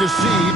to seed.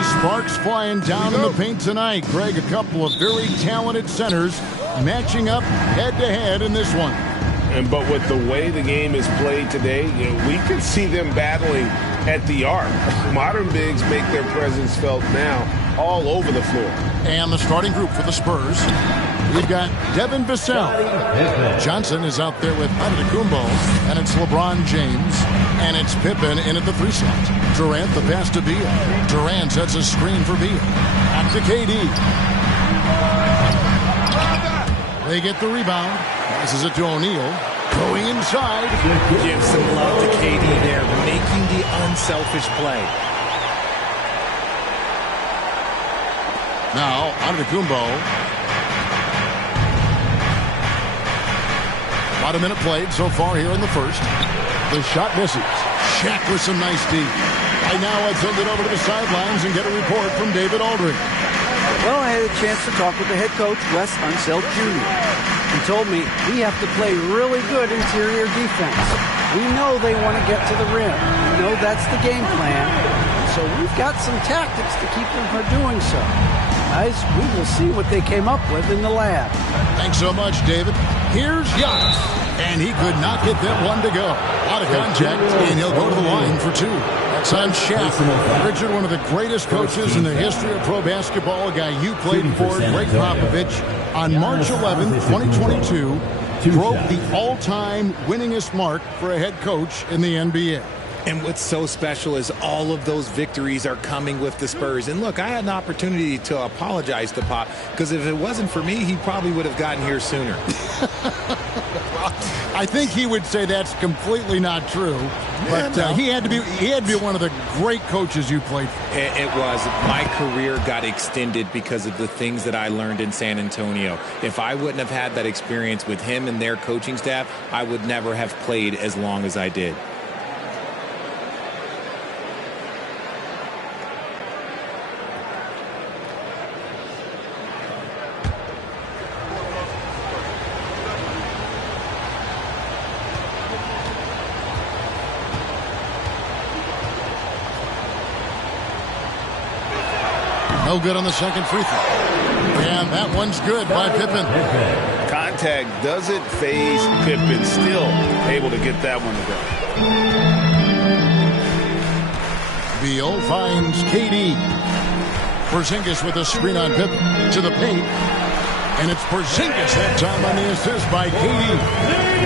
Sparks flying down in the paint tonight. Greg, a couple of very talented centers matching up head-to-head in this one. But with the way the game is played today, we could see them battling at the arc. Modern bigs make their presence felt now all over the floor. And the starting group for the Spurs. We've got Devin Vassell. Johnson is out there with Antetokounmpo, and it's LeBron James, and it's Pippen in at the 3 slot. Durant the pass to Beal. Durant sets a screen for Beal. Back to KD. They get the rebound. Passes it to O'Neal. Going inside. Give some love to KD there, making the unselfish play. Now, Antetokounmpo. About a minute played so far here in the first. The shot misses. Shaq with some nice D. Right now, I'd send it over to the sidelines and get a report from David Aldridge. Well, I had a chance to talk with the head coach, Wes Unseld Jr. He told me we have to play really good interior defense. We know they want to get to the rim. We know that's the game plan. So we've got some tactics to keep them from doing so. Guys, we will see what they came up with in the lab. Thanks so much, David. Here's Giannis. And he could not get that one to go. A lot of contact, and he'll go to the line for 2. That's on Shaq. Richard, one of the greatest coaches in the history of pro basketball, a guy you played for, Greg Popovich, on March 11th, 2022, broke the all-time winningest mark for a head coach in the NBA. And what's so special is all of those victories are coming with the Spurs. And look, I had an opportunity to apologize to Pop, because if it wasn't for me, he probably would have gotten here sooner. I think he would say that's completely not true. But no. he had to be one of the great coaches you played for. It was. My career got extended because of the things that I learned in San Antonio. If I wouldn't have had that experience with him and their coaching staff, I would never have played as long as I did. No good on the second free throw. And that one's good by Pippen. Contact doesn't phase Pippen. Still able to get that one to go. Beal finds KD. Porzingis with a screen on Pippen. To the paint. And it's Porzingis that time on the assist by KD.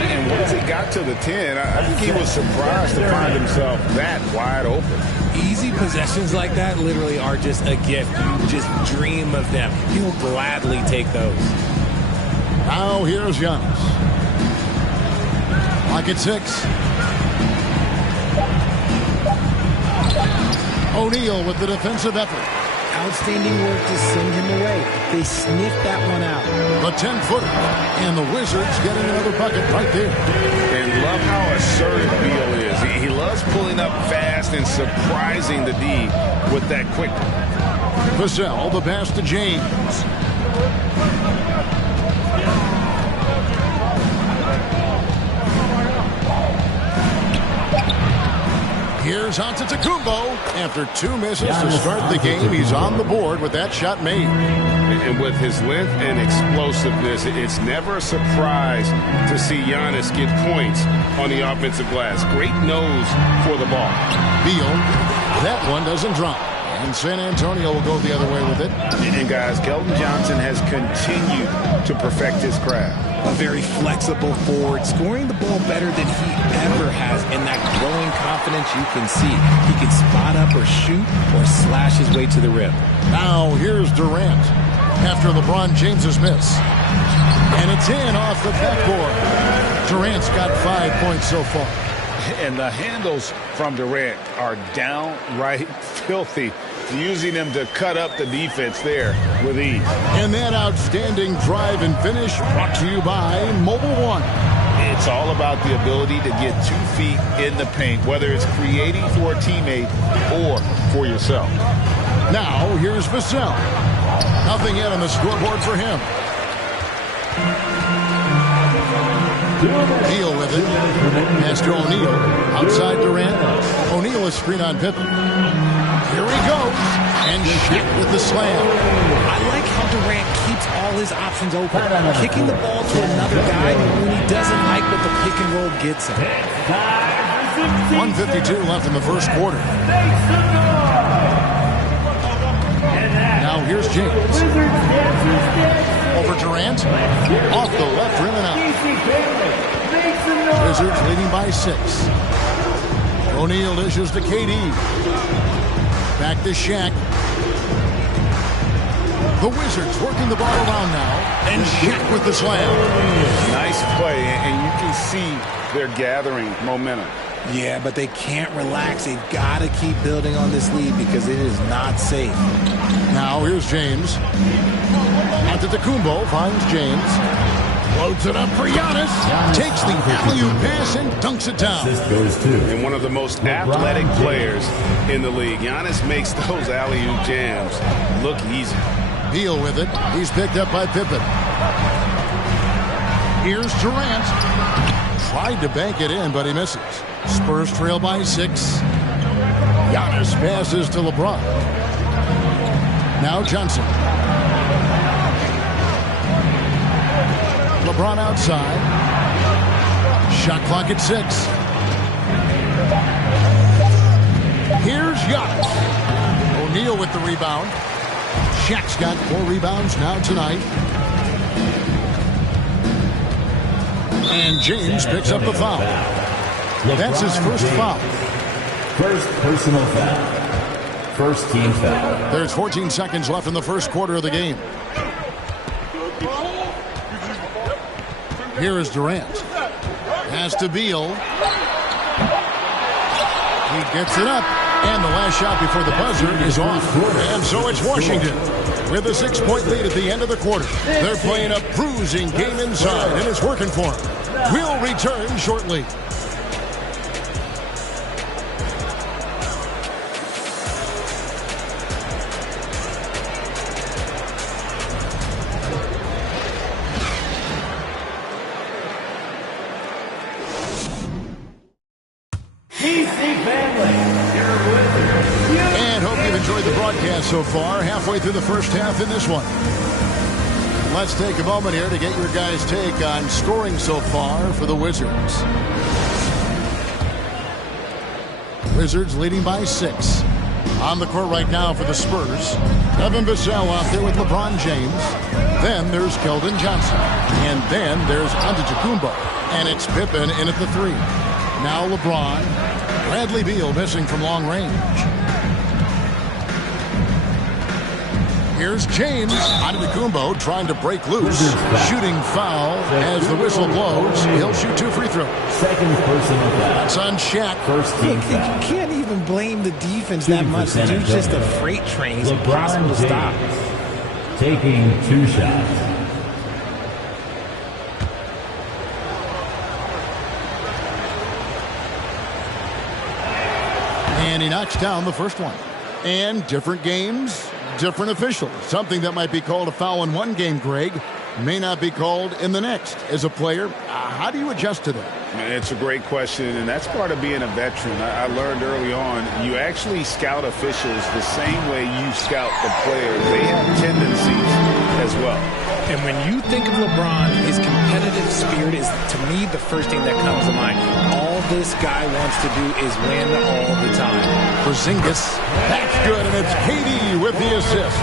And once he got to the 10, I think he was surprised to find himself that wide open. Easy possessions like that literally are just a gift. You just dream of them. He'll gladly take those. Now here's Giannis. Lock at 6. O'Neal with the defensive effort. Outstanding work to send him away. They sniffed that one out. The 10-footer. And the Wizards getting another bucket right there. And love how assertive Beal is. He loves pulling up fast and surprising the D with that quickness. Vassell, the pass to James. Here's Antetokounmpo. After 2 misses to start the game, he's on the board with that shot made. And with his length and explosiveness, it's never a surprise to see Giannis get points on the offensive glass. Great nose for the ball. Beal, that one doesn't drop. And San Antonio will go the other way with it. And guys, Keldon Johnson has continued to perfect his craft. A very flexible forward, scoring the ball better than he ever has. And that growing confidence you can see. He can spot up or shoot or slash his way to the rim. Now here's Durant after LeBron James's miss. And it's in off the backboard. Durant's got 5 points so far. And the handles from Durant are downright filthy, using them to cut up the defense there with ease. And that outstanding drive and finish brought to you by Mobile One. It's all about the ability to get 2 feet in the paint, whether it's creating for a teammate or for yourself. Now here's Vassell. Nothing yet on the scoreboard for him. Deal with it. Pass to O'Neal. Outside Durant. O'Neal is screen on Pippen. Here he goes. And Shaq with the slam. I like how Durant keeps all his options open. Kicking the ball to another guy when he doesn't like what the pick and roll gets him. 1:52 left in the first quarter. Now here's James. Over Durant. Off the left rim and out. Wizards leading by 6. O'Neal dishes to KD. Back to Shaq. The Wizards working the ball around now. And Shaq with the slam. Nice play, and you can see they're gathering momentum. Yeah, but they can't relax. They've got to keep building on this lead because it is not safe. Now here's James. Antetokounmpo finds James. Loads it up for Giannis. Takes the alley-oop pass and dunks it down. And one of the most athletic players in the league. Giannis makes those alley-oop jams look easy. Deal with it. He's picked up by Pippen. Here's Durant. Tried to bank it in, but he misses. Spurs trail by 6. Giannis passes to LeBron. Now Johnson. LeBron outside. Shot clock at 6. Here's Giannis. O'Neal with the rebound. Shaq's got 4 rebounds now tonight. And James picks up the foul. That's his first foul. First personal foul. First team foul. There's 14 seconds left in the first quarter of the game. Here is Durant. Pass to Beal. He gets it up. And the last shot before the buzzer is off. And so it's Washington with a 6-point lead at the end of the quarter. They're playing a bruising game inside, and it's working for them. We'll return shortly. And hope you've enjoyed the broadcast so far. Halfway through the first half in this one. Let's take a moment here to get your guys' take on scoring so far for the Wizards. Wizards leading by 6. On the court right now for the Spurs. Evan Vassell out there with LeBron James. Then there's Keldon Johnson. And then there's Antetokounmpo. And it's Pippen in at the 3. Now LeBron. Bradley Beal missing from long range. Here's James. Antetokounmpo trying to break loose. Shooting foul as the whistle blows. He'll shoot 2 free throws. Second personal foul. That's on Shaq. First team Look, foul. you can't even blame the defense that much. The dude's just a freight train. He's impossible to stop. Taking 2 shots. And he knocks down the first one. And different games, different officials. Something that might be called a foul in one game, Greg, may not be called in the next. As a player, how do you adjust to that? It's a great question, and that's part of being a veteran. I learned early on, you actually scout officials the same way you scout the players. They have tendencies as well. And when you think of LeBron, his competitive spirit is, to me, the first thing that comes to mind. All this guy wants to do is win all the time. Porzingis, that's good, and it's KD with the assist.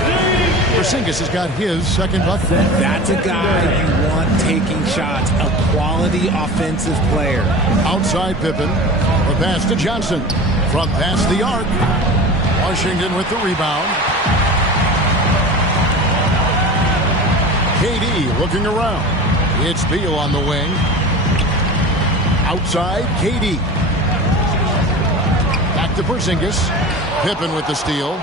Porzingis has got his second bucket. That's a guy you want taking shots, a quality offensive player. Outside Pippen, the pass to Johnson. From past the arc. Washington with the rebound. KD looking around. It's Beal on the wing. Outside, KD. Back to Porzingis. Pippen with the steal.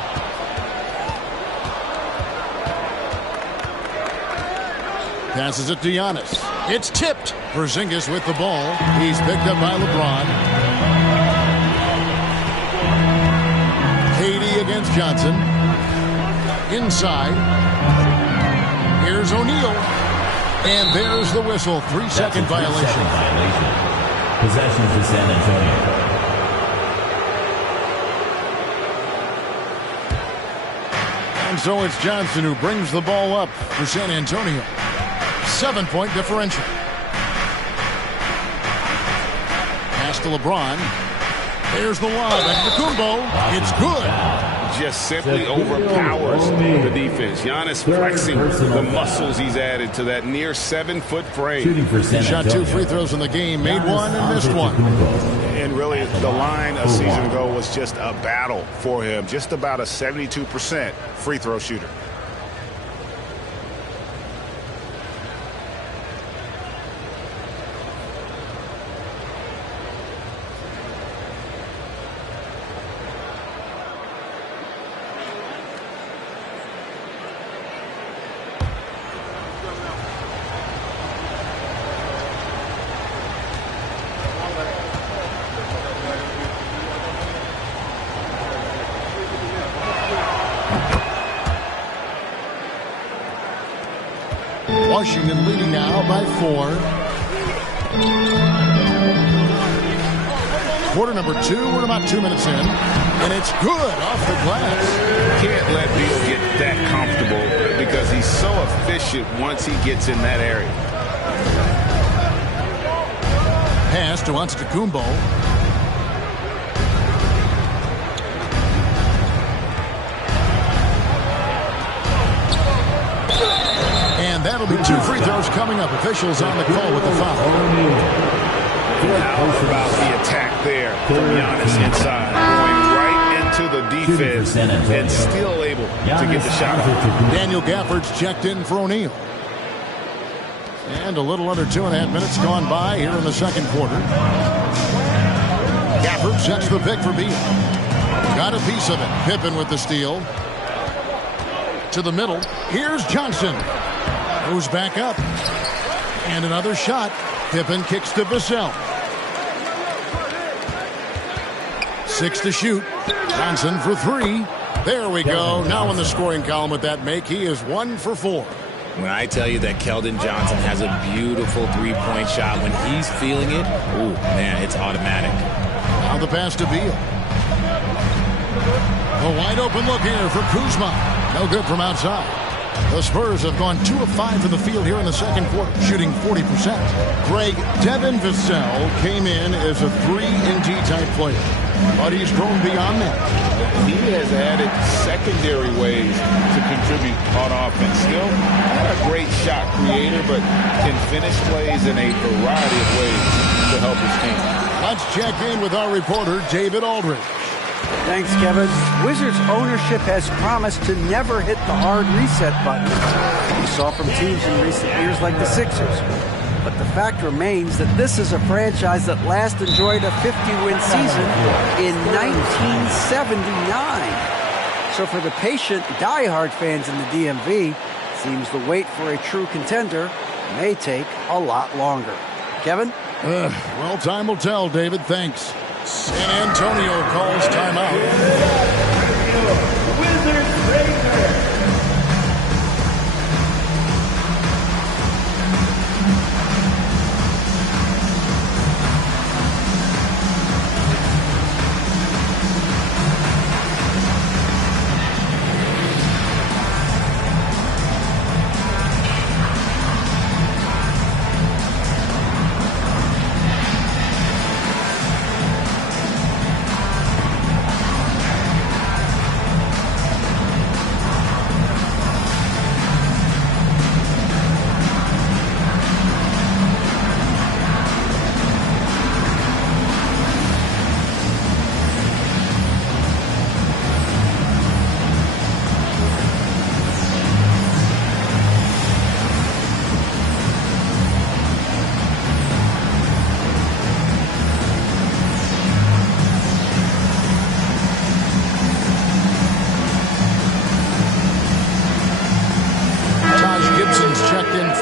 Passes it to Giannis. It's tipped. Porzingis with the ball. He's picked up by LeBron. KD against Johnson. Inside. Here's O'Neal. And there's the whistle. 3-second violation. Possession to San Antonio. And so it's Johnson who brings the ball up for San Antonio. 7-point differential. Pass to LeBron. There's the lob. And Kumbo. It's good. Just simply overpowers the defense. Giannis flexing the muscles he's added to that near 7-foot frame. He shot 2 free throws in the game, made one and missed one. And really, the line a season ago was just a battle for him. Just about a 72% free throw shooter. Washington leading now by 4. Quarter number 2. We're about 2 minutes in. And it's good off the glass. Can't let Beal get that comfortable because he's so efficient once he gets in that area. Pass to Antetokounmpo. That'll be 2 free throws coming up. Officials on the call with the foul. How about the attack there from Giannis inside? Going right into the defense and still able to get the shot off. Daniel Gafford's checked in for O'Neal. And a little under 2.5 minutes gone by here in the second quarter. Gafford sets the pick for Beal. Got a piece of it. Pippen with the steal. To the middle. Here's Johnson. Goes back up. And another shot. Pippen kicks to Vassell. 6 to shoot. Johnson for 3. There we go. Now in the scoring column with that make, he is 1 for 4. When I tell you that Keldon Johnson has a beautiful three-point shot, when he's feeling it, ooh, man, it's automatic. Now the pass to Beal. A wide open look here for Kuzma. No good from outside. The Spurs have gone 2 of 5 from the field here in the second quarter, shooting 40%. Greg, Devin Vassell came in as a 3-and-D type player, but he's grown beyond that. He has added secondary ways to contribute on offense. Still not a great shot creator, but can finish plays in a variety of ways to help his team. Let's check in with our reporter, David Aldridge. Thanks, Kevin. Wizards ownership has promised to never hit the hard reset button we saw from teams in recent years like the Sixers. But the fact remains that this is a franchise that last enjoyed a 50-win season in 1979. So for the patient, diehard fans in the DMV, seems the wait for a true contender may take a lot longer. Kevin? Well, time will tell, David. Thanks. San Antonio calls timeout. Wizards Raiders.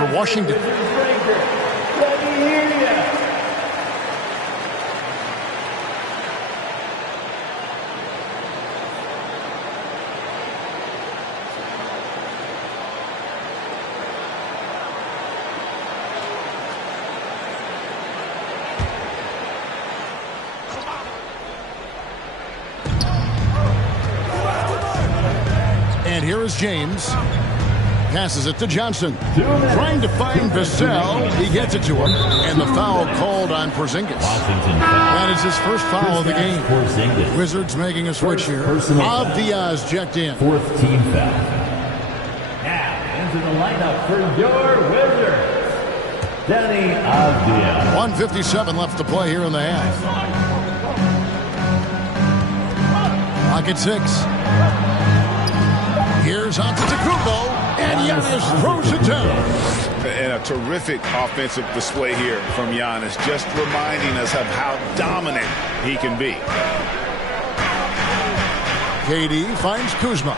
for Washington. And here is James. Passes it to Johnson. Trying to find Vassell. He gets it to him. And the foul called on Porzingis. That is his first foul of the game. Wizards making a switch here. Avdia's checked in. Fourth team foul. Now into the lineup for your Wizards, Danny Avdia. 1:57 left to play here in the half. Clock at 6. Here's Antetokounmpo, and Giannis throws it down. And a terrific offensive display here from Giannis, just reminding us of how dominant he can be. KD finds Kuzma.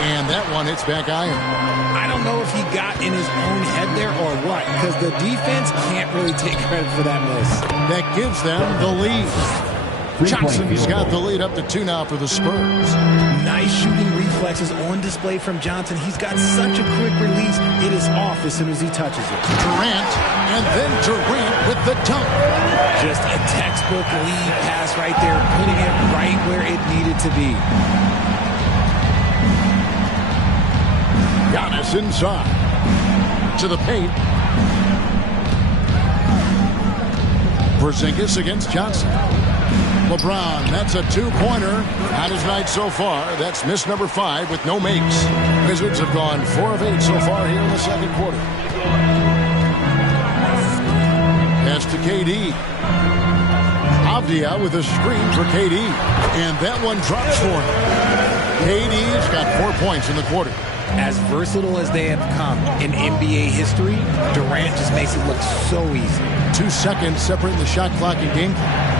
And that one hits back iron. I don't know if he got in his own head there or what, because the defense can't really take credit for that miss. That gives them the lead. Johnson's got the lead up to 2 now for the Spurs. Nice shooting reflexes on display from Johnson. He's got such a quick release. It is off as soon as he touches it. Durant, and then Durant with the dunk. Just a textbook lead pass right there, putting it right where it needed to be. Giannis inside. To the paint. Porzingis against Johnson. LeBron, that's a 2-pointer. Not his night so far. That's miss number 5 with no makes. Wizards have gone 4 of 8 so far here in the second quarter. Pass to KD. Avdia with a screen for KD. And that one drops for him. KD's got 4 points in the quarter. As versatile as they have come in NBA history, Durant just makes it look so easy. 2 seconds separating the shot clock and game clock.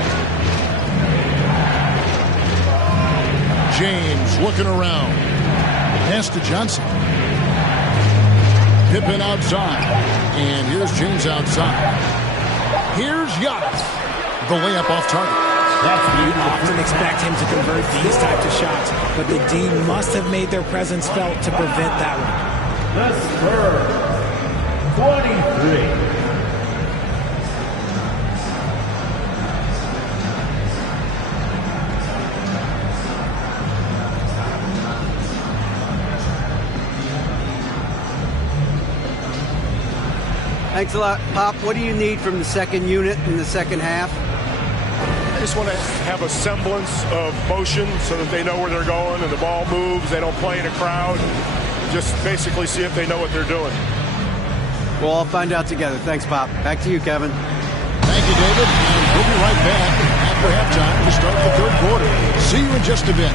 James looking around. Pass to Johnson. Pippen outside. And here's James outside. Here's Giannis. The layup off target. You often expect him to convert these types of shots, but the D must have made their presence felt to prevent that one. The Spurs, 23. Thanks a lot, Pop. What do you need from the second unit in the second half? I just want to have a semblance of motion so that they know where they're going and the ball moves. They don't play in a crowd. Just basically see if they know what they're doing. We'll all find out together. Thanks, Pop. Back to you, Kevin. Thank you, David. And we'll be right back after halftime to start the third quarter. See you in just a bit.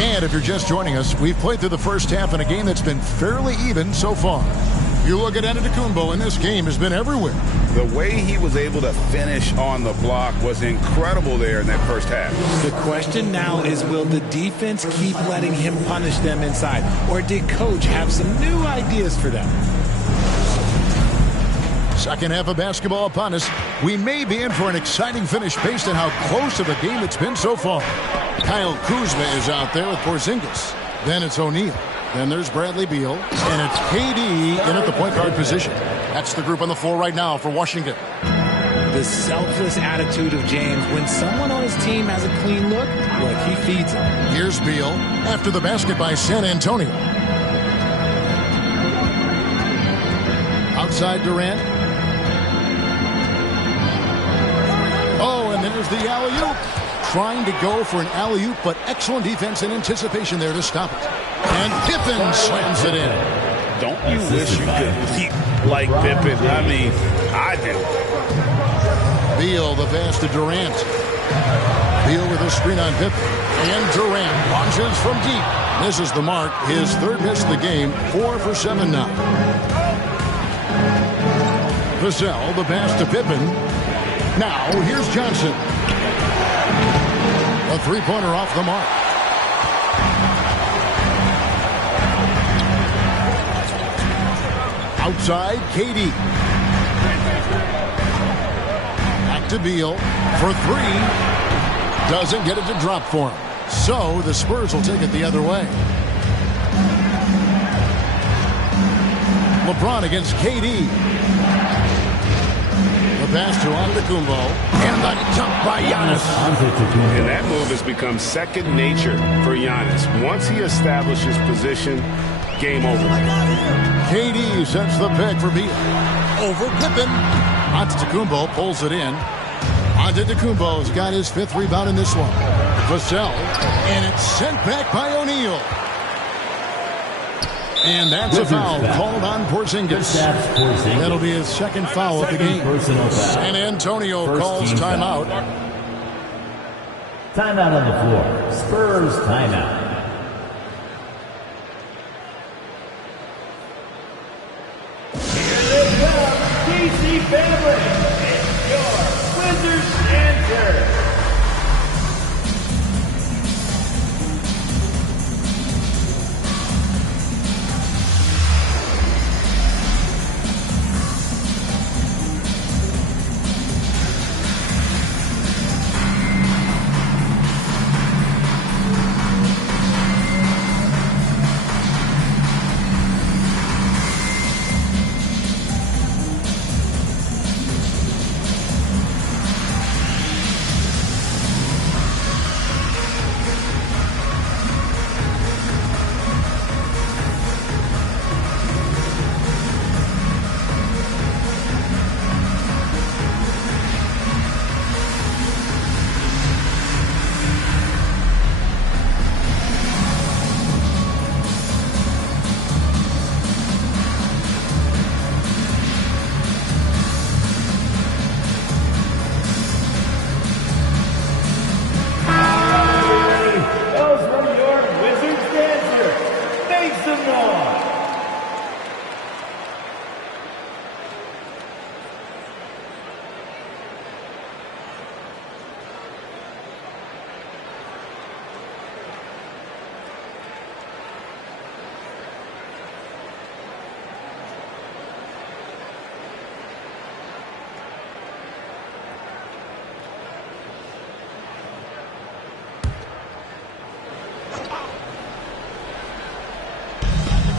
And if you're just joining us, we've played through the first half in a game that's been fairly even so far. You look at Antetokounmpo, and this game has been everywhere. The way he was able to finish on the block was incredible there in that first half. The question now is, will the defense keep letting him punish them inside? Or did Coach have some new ideas for them? Second half of basketball upon us. We may be in for an exciting finish based on how close of a game it's been so far. Kyle Kuzma is out there with Porzingis. Then it's O'Neal. Then there's Bradley Beal. And it's KD in at the point guard position. That's the group on the floor right now for Washington. The selfless attitude of James. When someone on his team has a clean look, he feeds him. Here's Beal after the basket by San Antonio. Outside Durant. Oh, and there's the alley-oop. Trying to go for an alley-oop, but excellent defense and anticipation there to stop it. And Pippen slams it in. Don't you wish you could leap like Pippen? I mean, I do. Beal, the pass to Durant. Beal with a screen on Pippen. And Durant launches from deep. Misses the mark. His third miss of the game. 4 for 7 now. Vassell, the pass to Pippen. Now, here's Johnson. A three-pointer off the mark. Outside, KD. Back to Beal for 3. Doesn't get it to drop for him. So the Spurs will take it the other way. LeBron against KD. The pass to Antetokounmpo. And the jump by Giannis. And that move has become second nature for Giannis. Once he establishes position, game over. KD sets the pick for Beal. Over Pippen. Antetokounmpo pulls it in. Antetokounmpo's got his 5th rebound in this one. Vassell. And it's sent back by O'Neal. And that's a foul called on Porzingis. That'll be his 2nd foul of the game. San Antonio calls timeout. Timeout on the floor. Spurs timeout. Here they come, DC family. It's your Wizards answer.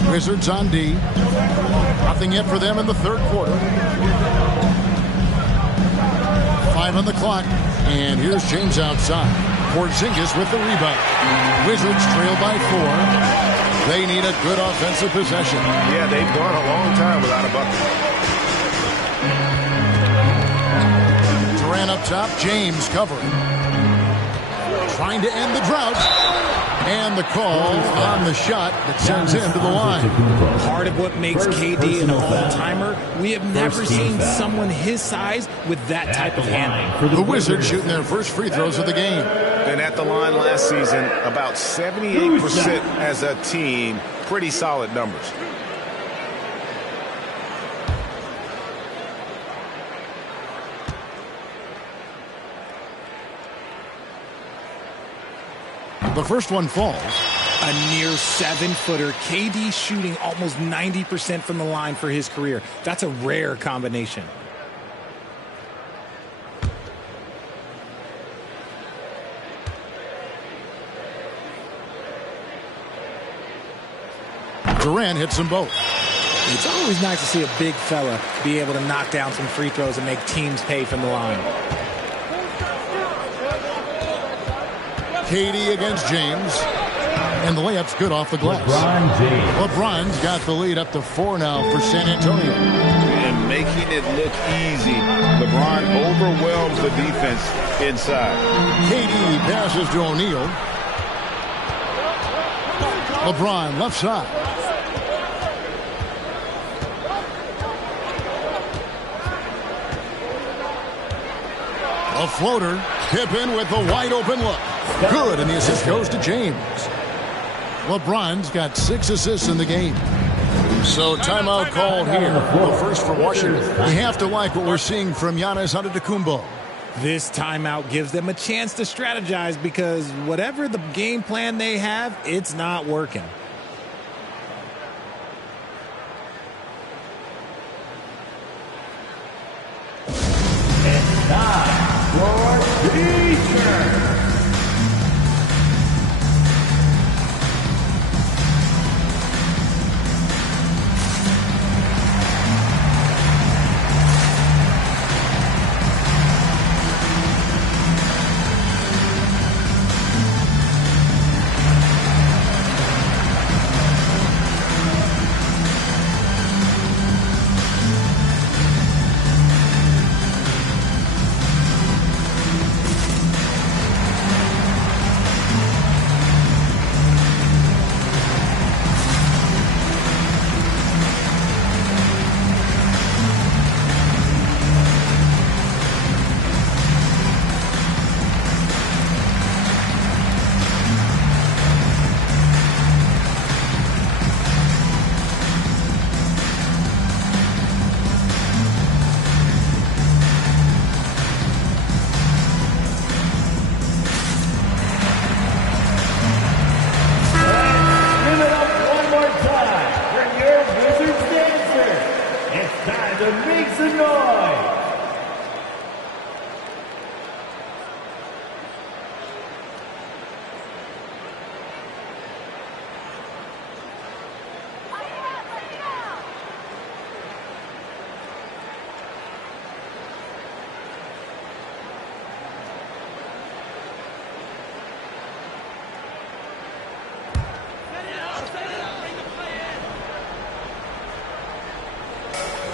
Wizards on D. Nothing yet for them in the 3rd quarter. 5 on the clock. And here's James outside. Porzingis with the rebound. Wizards trail by 4. They need a good offensive possession. Yeah, they've gone a long time without a bucket. Durant up top. James covering. trying to end the drought. And the call on the shot that sends him to the line. Part of what makes KD an all-timer, we have never seen someone his size with that type of handling. The Wizards shooting their first free throws of the game. And at the line last season, about 78% as a team. Pretty solid numbers. The first one falls. A near 7-footer. KD shooting almost 90% from the line for his career. That's a rare combination. Durant hits them both. It's always nice to see a big fella be able to knock down some free throws and make teams pay from the line. KD against James. And the layup's good off the glass. LeBron's got the lead up to 4 now for San Antonio. And making it look easy. LeBron overwhelms the defense inside. KD passes to O'Neal. LeBron left side. A floater. Pippen with the wide open look. Good, and the assist goes to James. LeBron's got 6 assists in the game. So timeout called here. The first for Washington. You have to like what we're seeing from Giannis Antetokounmpo. This timeout gives them a chance to strategize because whatever the game plan they have, it's not working. It's time for feature.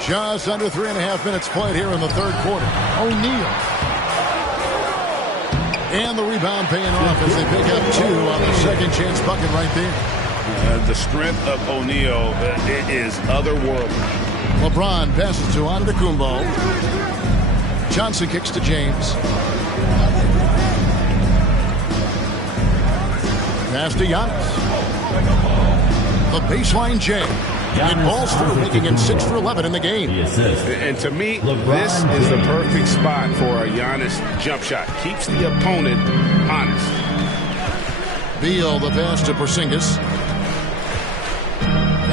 Just under 3.5 minutes played here in the third quarter. O'Neal. And the rebound paying off as they pick up 2 on the second chance bucket right there. The strength of O'Neal is otherworldly. LeBron passes to Antetokounmpo. Johnson kicks to James. Pass to Giannis. The baseline J. It balls through, making him 6 for 11 in the game. And to me, this is the perfect spot for a Giannis jump shot. Keeps the opponent honest. Beal, the pass to Porzingis.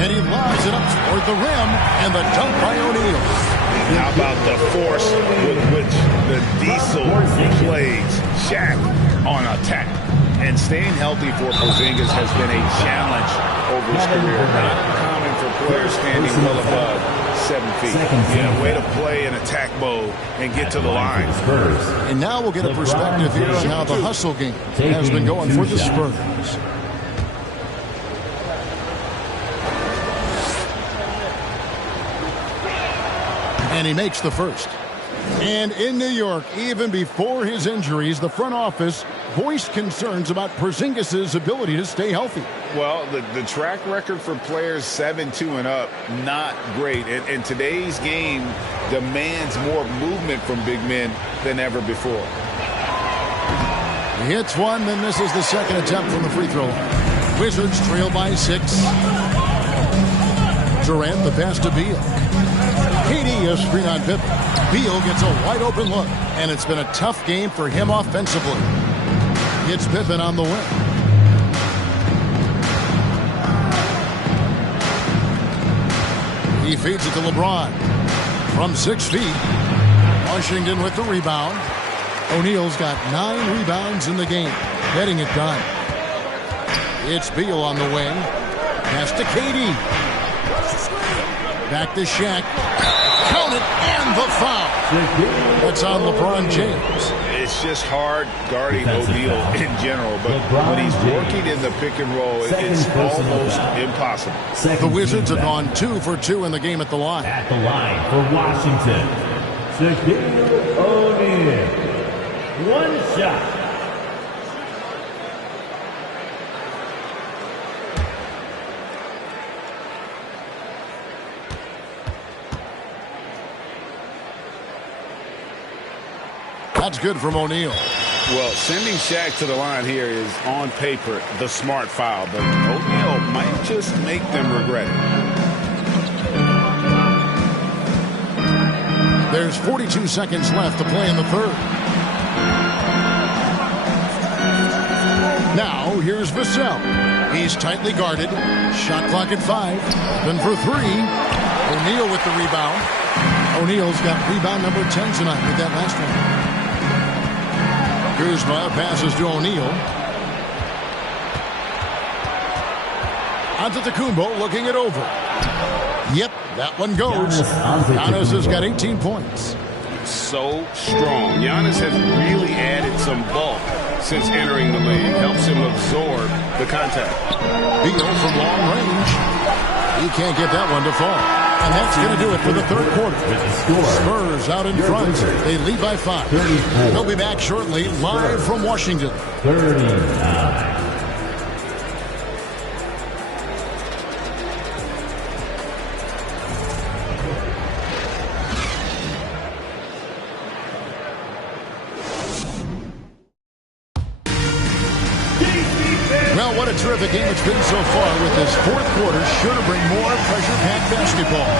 And he lobs it up toward the rim, and the dunk by O'Neal. How about the force with which the Diesel plays Shaq on attack? And staying healthy for Porzingis has been a challenge over his career. Not common for players standing well above 7 feet. Yeah, way to play in attack mode and get to the line. And now we'll get a perspective here on how the hustle game has been going for the Spurs. And he makes the first. And in New York, even before his injuries, the front office voiced concerns about Porzingis' ability to stay healthy. Well, the track record for players 7-2 and up, not great. And today's game demands more movement from big men than ever before. He hits one, then misses the second attempt from the free throw line. Wizards trail by 6. Durant the pass to Beal. KD a screen on Pippen. Beal gets a wide open look, and it's been a tough game for him offensively. Hits Pippen on the win. He feeds it to LeBron from 6 feet. Washington with the rebound. O'Neal's got 9 rebounds in the game, getting it done. It's Beal on the wing. Pass to KD. Back to Shaq. Count it, and the foul. That's on LeBron James. It's just hard guarding O'Neal in general, but when he's working in the pick and roll, it's almost impossible. The Wizards have gone 2 for 2 in the game at the line. At the line for Washington, Shaquille O'Neal. One shot. That's good from O'Neal. Well, sending Shaq to the line here is, on paper, the smart foul, but O'Neal might just make them regret it. There's 42 seconds left to play in the third. Now, here's Vassell. He's tightly guarded. Shot clock at 5. Then for 3. O'Neal with the rebound. O'Neal's got rebound number 10 tonight with that last one. Kuzma passes to O'Neal. Antetokounmpo looking it over. Yep, that one goes. Giannis has got 18 points. So strong. Giannis has really added some bulk since entering the league. Helps him absorb the contact. Beal from long range. He can't get that one to fall. And that's going to do it for the third quarter. Spurs out in front. They lead by 5. They'll be back shortly, live from Washington. 39. Well, what a terrific game it's been so far, with this fourth quarter sure to bring more pressure-packed basketball.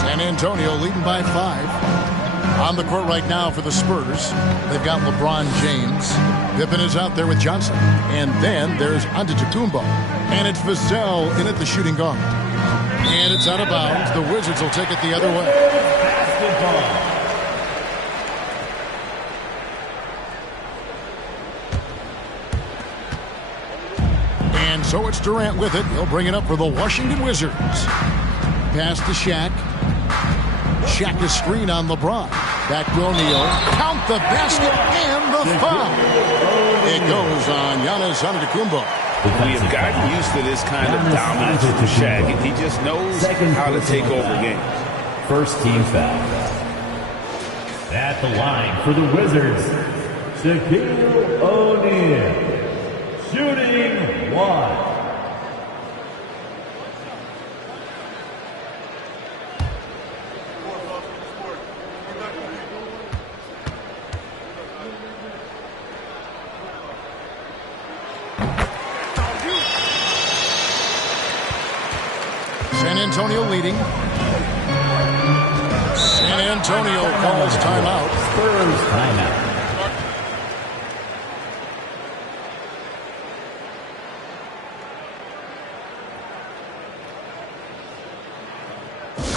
San Antonio leading by 5. On the court right now for the Spurs, they've got LeBron James. Pippen is out there with Johnson. And then there's Antetokounmpo. And it's Vassell in at the shooting guard. And it's out of bounds. The Wizards will take it the other way. Basketball. So it's Durant with it. He'll bring it up for the Washington Wizards. Pass to Shaq. Shaq is screen on LeBron. Back to O'Neal. Count the basket and the foul. It goes on Giannis Antetokounmpo. We have gotten used to this kind of dominance from Shaq. He just knows how to take over games. First team foul. At the line for the Wizards, Shaquille O'Neal. Shooting 1. San Antonio leading. San Antonio calls timeout. Spurs timeout.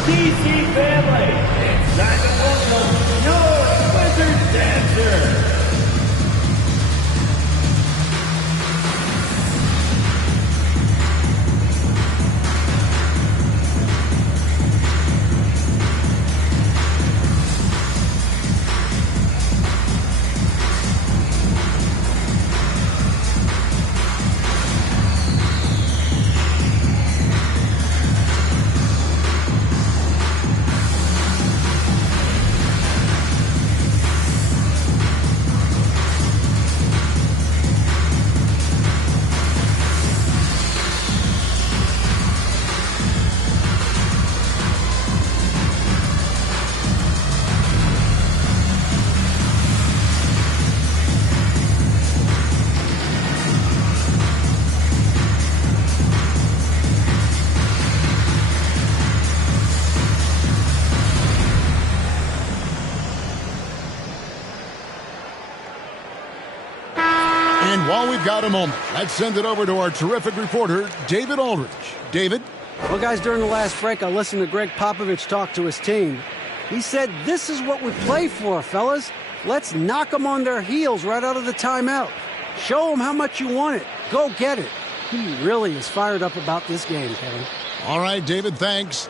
DC family, it's time to welcome your Wizard Dancer. And while we've got a moment, let's send it over to our terrific reporter, David Aldridge. David? Well, guys, during the last break, I listened to Greg Popovich talk to his team. He said, this is what we play for, fellas. Let's knock them on their heels right out of the timeout. Show them how much you want it. Go get it. He really is fired up about this game, Kevin. All right, David, thanks.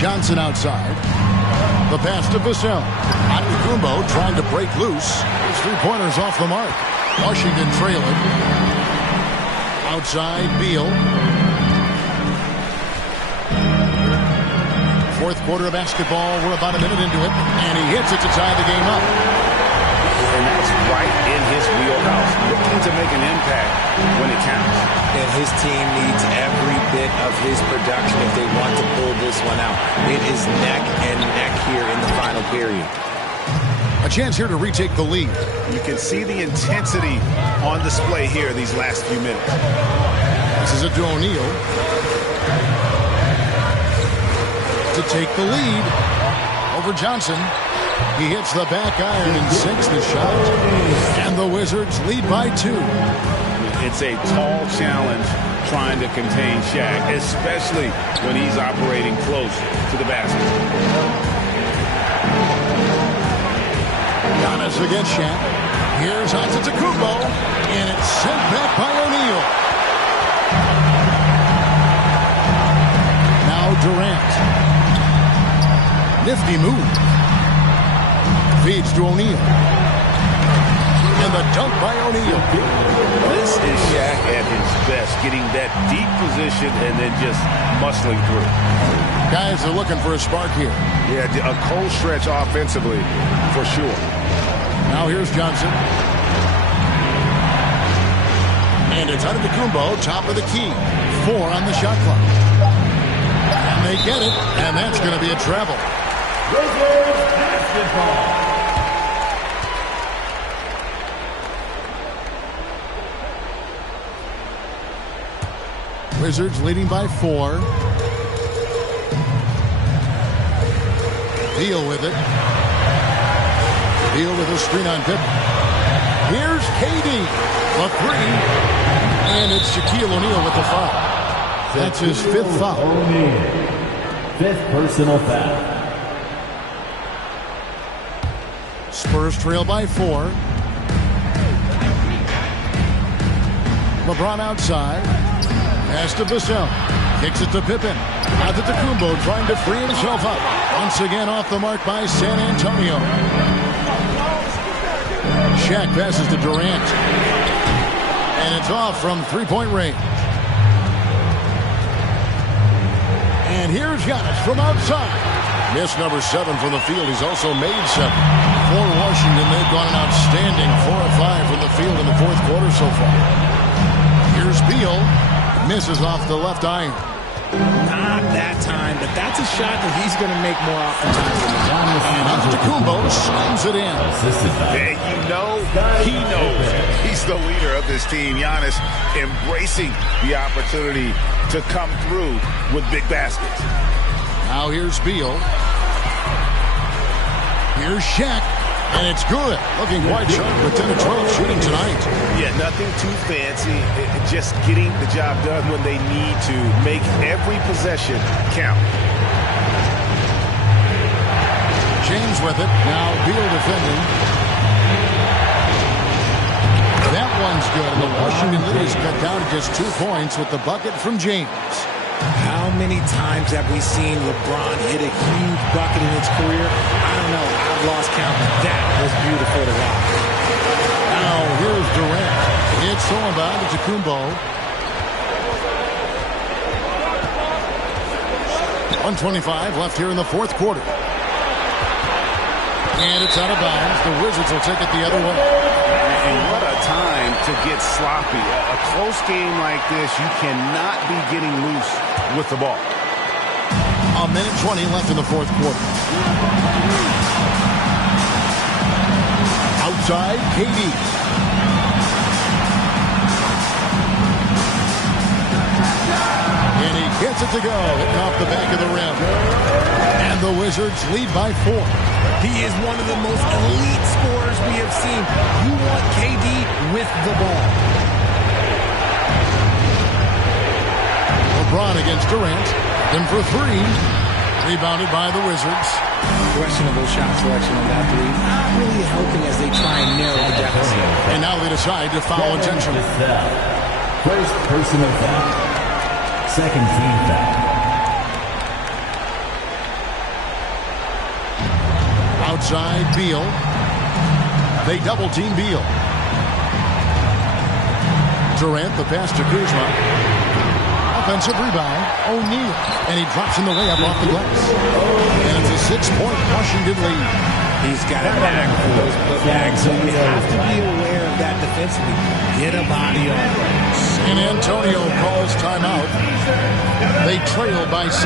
Johnson outside. The pass to Vassell. Antetokounmpo trying to break loose. His three-pointers off the mark. Washington trailing. Outside, Beal. Fourth quarter of basketball. We're about a minute into it. And he hits it to tie the game up. And that's right in his wheelhouse. Looking to make an impact when it counts. And his team needs every bit of his production if they want to pull this one out. It is neck and neck here in the final period. A chance here to retake the lead. You can see the intensity on display here these last few minutes. This is it to O'Neal. To take the lead over Johnson. He hits the back iron and sinks the shot. And the Wizards lead by 2. It's a tall challenge trying to contain Shaq, especially when he's operating close to the basket. Giannis against Shaq. Here's Antetokounmpo, and it's sent back by O'Neal. Now Durant. Nifty move. Feeds to O'Neal. And the dunk by O'Neal. This is Shaq at his best, getting that deep position and then just muscling through. Guys are looking for a spark here. Yeah, a cold stretch offensively, for sure. Now here's Johnson. And it's Antetokounmpo, top of the key. 4 on the shot clock. And they get it, and that's going to be a travel. Wizards basketball. Wizards leading by 4. Beal with it. Beal with a screen on Pippen. Here's KD. The 3. And it's Shaquille O'Neal with the foul. That's his 5th foul. O'Neal. 5th personal foul. Spurs trail by 4. LeBron outside. Pass to Vassell. Kicks it to Pippen. Antetokounmpo trying to free himself up. Once again off the mark by San Antonio. Shaq passes to Durant. And it's off from three-point range. And here's Giannis from outside. Miss number 7 from the field. He's also made 7. For Washington, they've gone an outstanding 4 of 5 from the field in the fourth quarter so far. Here's Beal. Misses off the left iron. Not that time, but that's a shot that he's going to make more oftentimes than that. And Antetokounmpo slams it in. And you know, he knows he's the leader of this team. Giannis embracing the opportunity to come through with big baskets. Now here's Beal. Here's Shaq. And it's good. Looking quite sharp with 10 of 12 shooting tonight. Yeah, nothing too fancy. Just getting the job done when they need to. Make every possession count. James with it. Now Beal defending. That one's good. And the Washington leaders cut down to just 2 points with the bucket from James. How many times have we seen LeBron hit a huge bucket in his career? I don't know. I've lost count, but that was beautiful to watch. Now here's Durant. It's on by Antetokounmpo. 1:25 left here in the fourth quarter. And it's out of bounds. The Wizards will take it the other way. And what a time to get sloppy. A close game like this, you cannot be getting loose with the ball. A minute 20 left in the fourth quarter. Outside, KD. it to go. Hitting off the back of the rim. And the Wizards lead by 4. He is one of the most elite scorers we have seen. You want KD with the ball. LeBron against Durant. Then for 3. Rebounded by the Wizards. Questionable shot selection on that 3. Not really helping as they try and narrow the deficit. And now they decide to foul intentionally. First personal foul. Second team foul. Outside Beal. They double team Beal. Durant, the pass to Kuzma. Offensive rebound. O'Neal. And he drops in the layup off the glass. And it's a 6-point Washington lead. He's got a bag for those putbacks, so you have to be aware of that defensively. Get a body on it. San Antonio calls timeout. They trail by 6.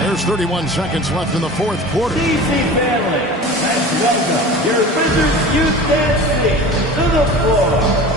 There's 31 seconds left in the fourth quarter. DC family, let's welcome your Wizards youth dance team to the floor.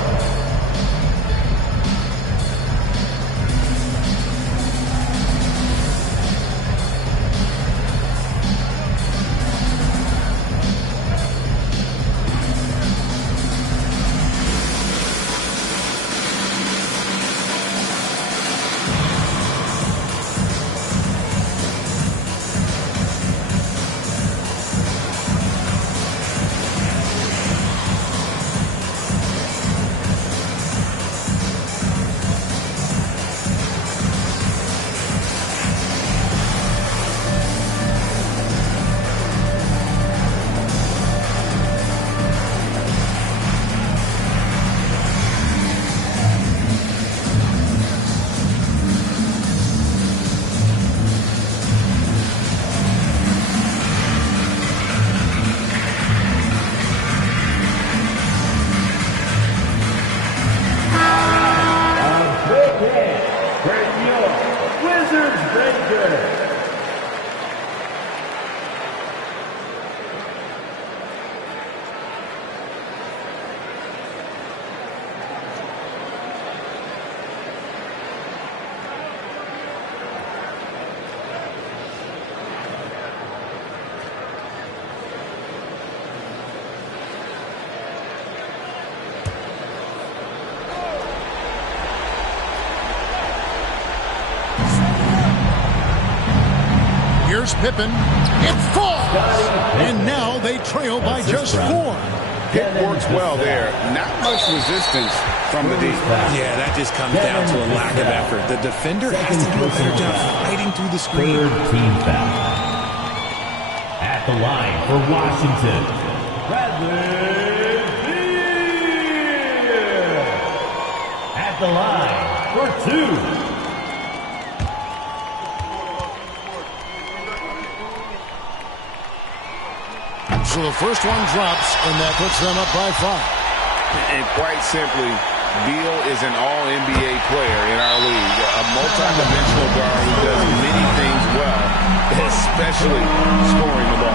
Here's Pippen. It falls! And now they trail by just 4. Pick works well there. Not much resistance from the D. Yeah, that just comes down to a lack of effort. The defender has to do a better job fighting through the screen. Third team foul. At the line for Washington, Bradley Beal. At the line for 2. So the first one drops, and that puts them up by 5. And quite simply, Beal is an all-NBA player in our league. A multi-dimensional guard who does many things well, especially scoring the ball.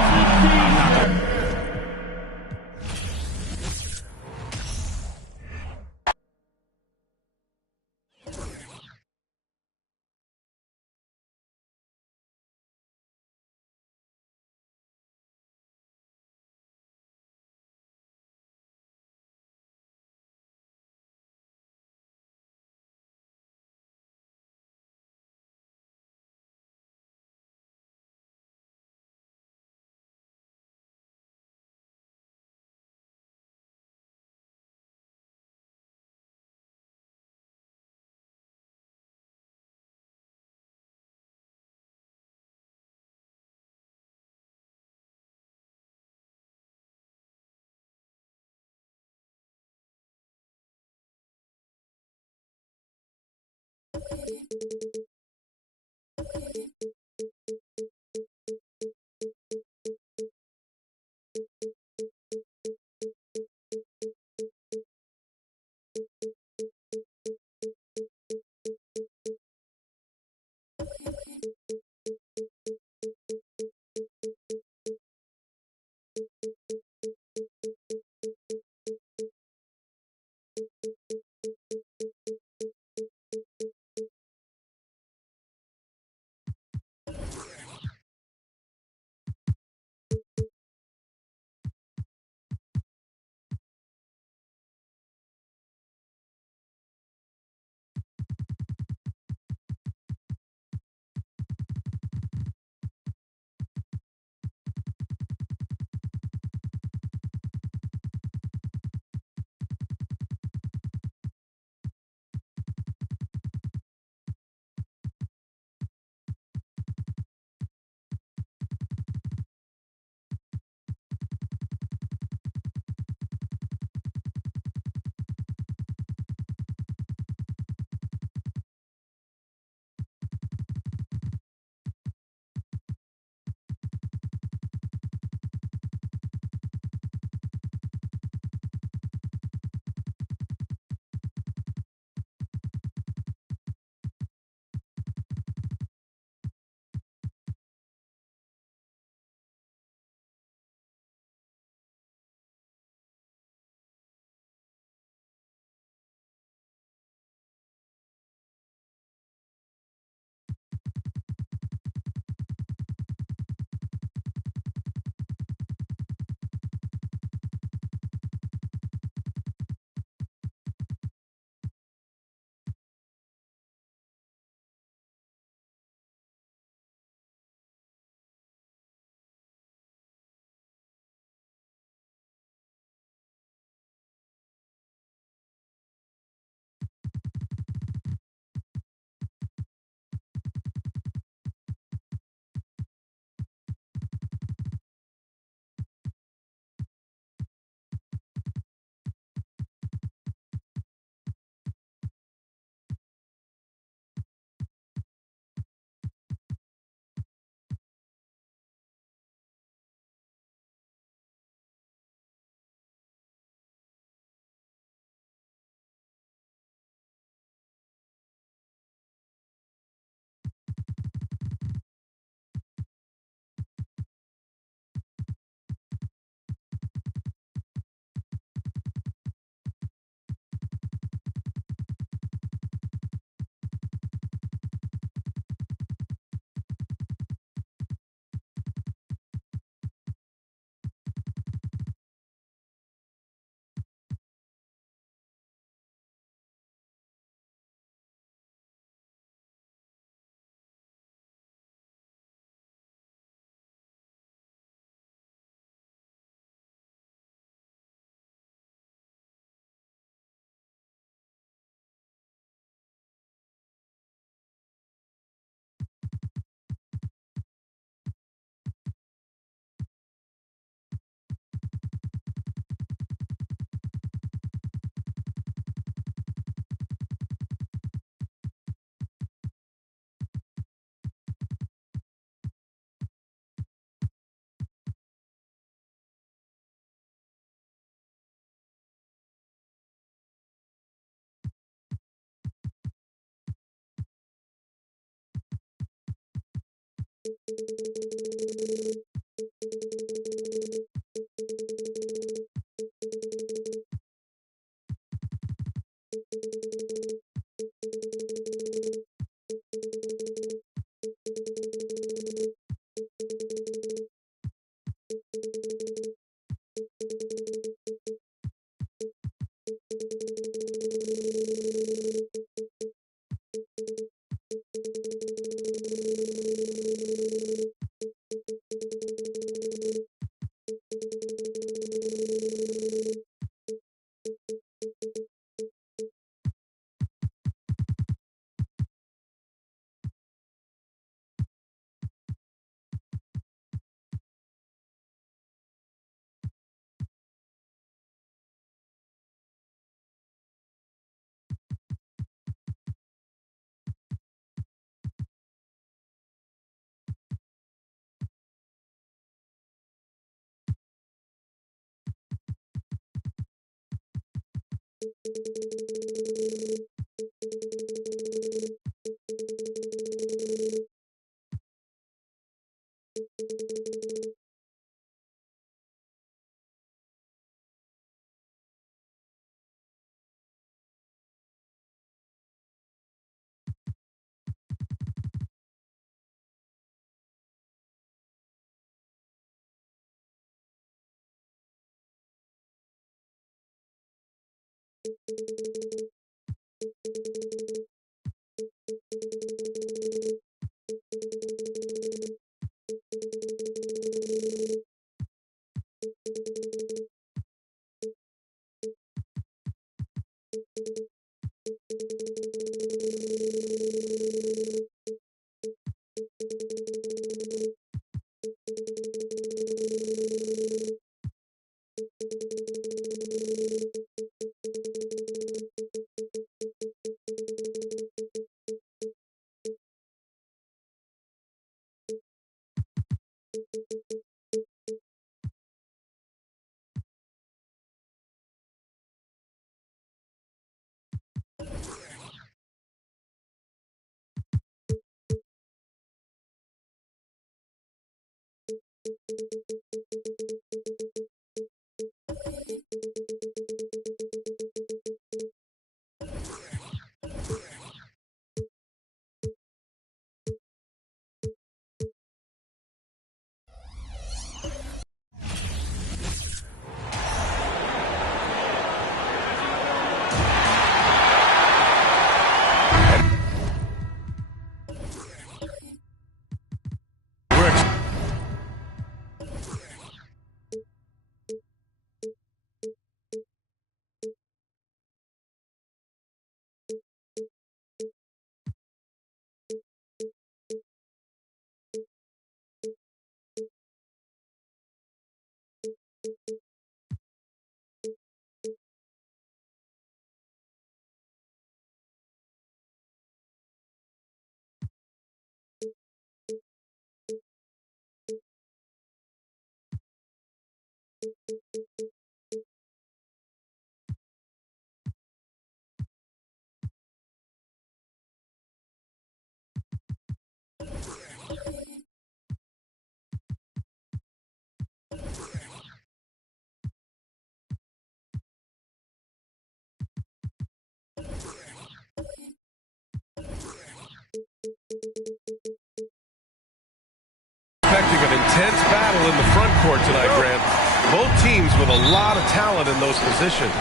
Expecting an intense battle in the front court tonight, Grant. Both teams with a lot of talent in those positions.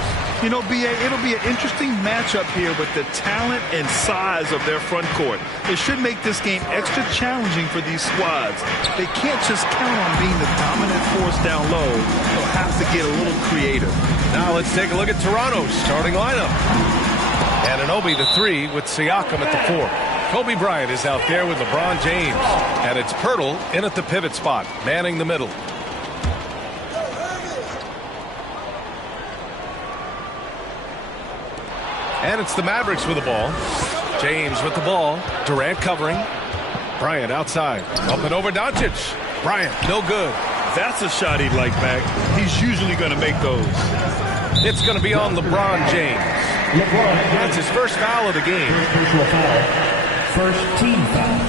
You know, B.A., it'll be an interesting matchup here with the talent and size of their front court. It should make this game extra challenging for these squads. They can't just count on being the dominant force down low. They'll have to get a little creative. Now let's take a look at Toronto's starting lineup. Anunoby the 3 with Siakam at the 4. Kobe Bryant is out there with LeBron James. And it's Pirtle in at the pivot spot, manning the middle. And it's the Mavericks with the ball. James with the ball. Durant covering. Bryant outside. Up and over Doncic. Bryant, no good. That's a shot he'd like back. He's usually going to make those. It's going to be on LeBron James. That's his first foul of the game. First team foul.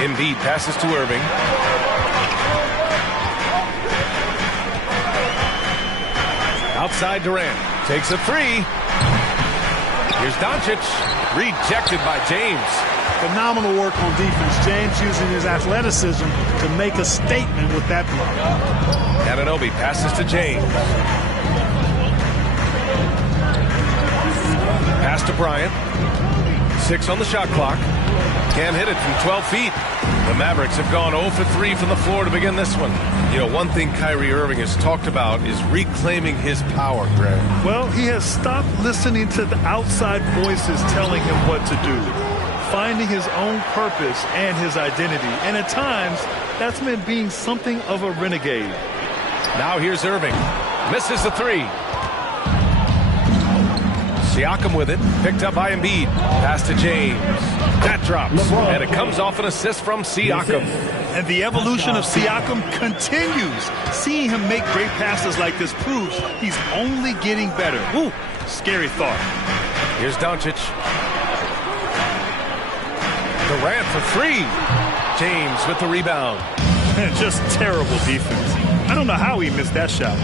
Embiid passes to Irving. Outside Durant. Takes a three. Here's Doncic. Rejected by James. Phenomenal work on defense. James using his athleticism to make a statement with that block. Anunoby passes to James. Pass to Bryant. 6 on the shot clock. Can't hit it from 12 feet. The Mavericks have gone 0 for 3 from the floor to begin this one. You know, one thing Kyrie Irving has talked about is reclaiming his power, Greg. Well, he has stopped listening to the outside voices telling him what to do, finding his own purpose and his identity. And at times, that's meant being something of a renegade. Now here's Irving. Misses the three. Siakam with it. Picked up by Embiid. Pass to James. That drops. And it comes off an assist from Siakam. And the evolution of Siakam continues. Seeing him make great passes like this proves he's only getting better. Ooh, scary thought. Here's Doncic. Durant for three. James with the rebound. Just terrible defense. I don't know how he missed that shot.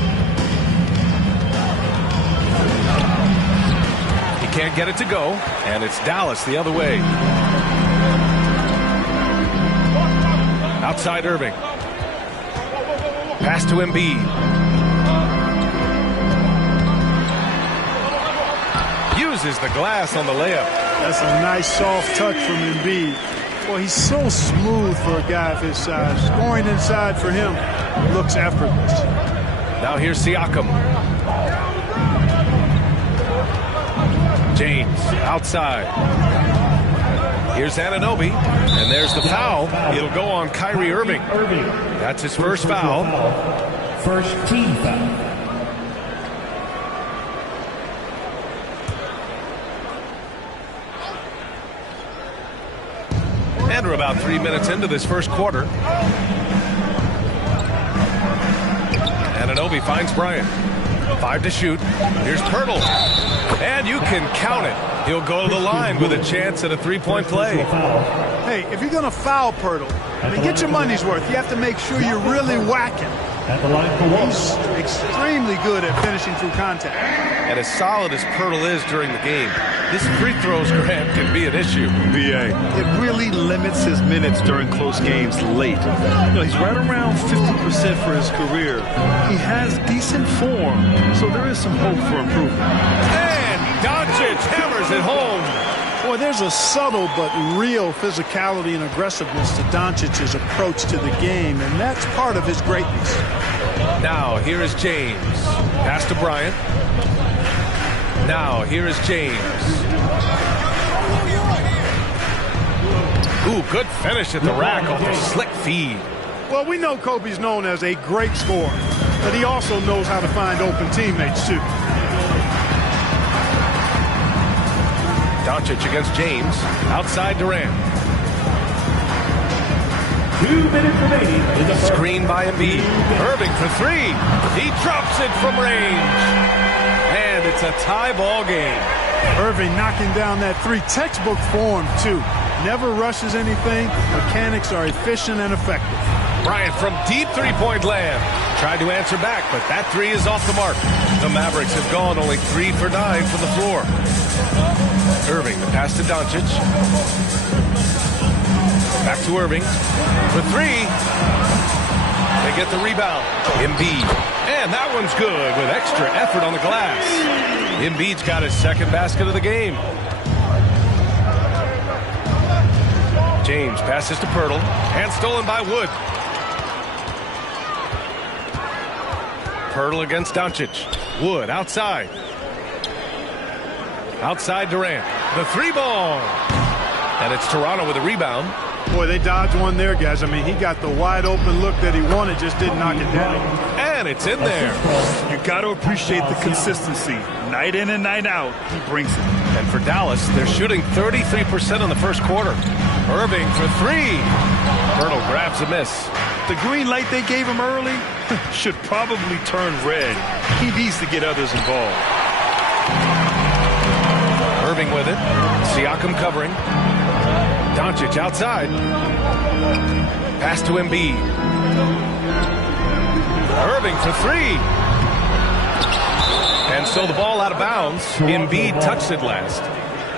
He can't get it to go, and it's Dallas the other way. Outside Irving. Pass to Embiid. Uses the glass on the layup. That's a nice soft touch from Embiid. Well, he's so smooth for a guy of his size. Scoring inside for him looks effortless. Now here's Siakam. James outside. Here's Anunoby, and there's the foul. It'll go on Kyrie Irving. That's his first foul. First team foul. And we're about 3 minutes into this first quarter. Anunoby finds Bryant. 5 to shoot. Here's Pirtle. And you can count it. He'll go to the line with a chance at a three-point play. Hey, if you're going to foul Pirtle, I mean, get your money's worth. You have to make sure you're really whacking. At the line for one. He's extremely good at finishing through contact. And as solid as Pirtle is during the game, his free throws, Grant, can be an issue. BA. It really limits his minutes during close games late. You know, he's right around 50% for his career. He has decent form, so there is some hope for improvement. And Doncic hammers it home. Boy, there's a subtle but real physicality and aggressiveness to Doncic's approach to the game, and that's part of his greatness. Now, here is James. Pass to Bryant. Now, here is James. Ooh, good finish at the rack off a slick feed. Well, we know Kobe's known as a great scorer, but he also knows how to find open teammates, too. Doncic against James. Outside Durant. 2 minutes remaining in the first. Screen by Embiid. Irving for three. He drops it from range. And it's a tie ball game. Irving knocking down that three. Textbook form, too. Never rushes anything. Mechanics are efficient and effective. Bryant from deep three-point land. Tried to answer back, but that three is off the mark. The Mavericks have gone only 3 for 9 from the floor. Irving, the pass to Doncic. Back to Irving. For three. They get the rebound. Embiid. And that one's good with extra effort on the glass. Embiid's got his second basket of the game. James passes to Pirtle. And stolen by Wood. Pirtle against Doncic. Wood outside. Outside Durant. The three ball. And it's Toronto with a rebound. Boy, they dodged one there, guys. I mean, he got the wide open look that he wanted, just didn't knock it down. And it's in there. You got to appreciate the consistency. Night in and night out, he brings it. And for Dallas, they're shooting 33% in the first quarter. Irving for three. Pirtle grabs a miss. The green light they gave him early should probably turn red. He needs to get others involved. Irving with it. Siakam covering. Doncic outside. Pass to Embiid. Irving for three. And so the ball out of bounds. Embiid touched it last.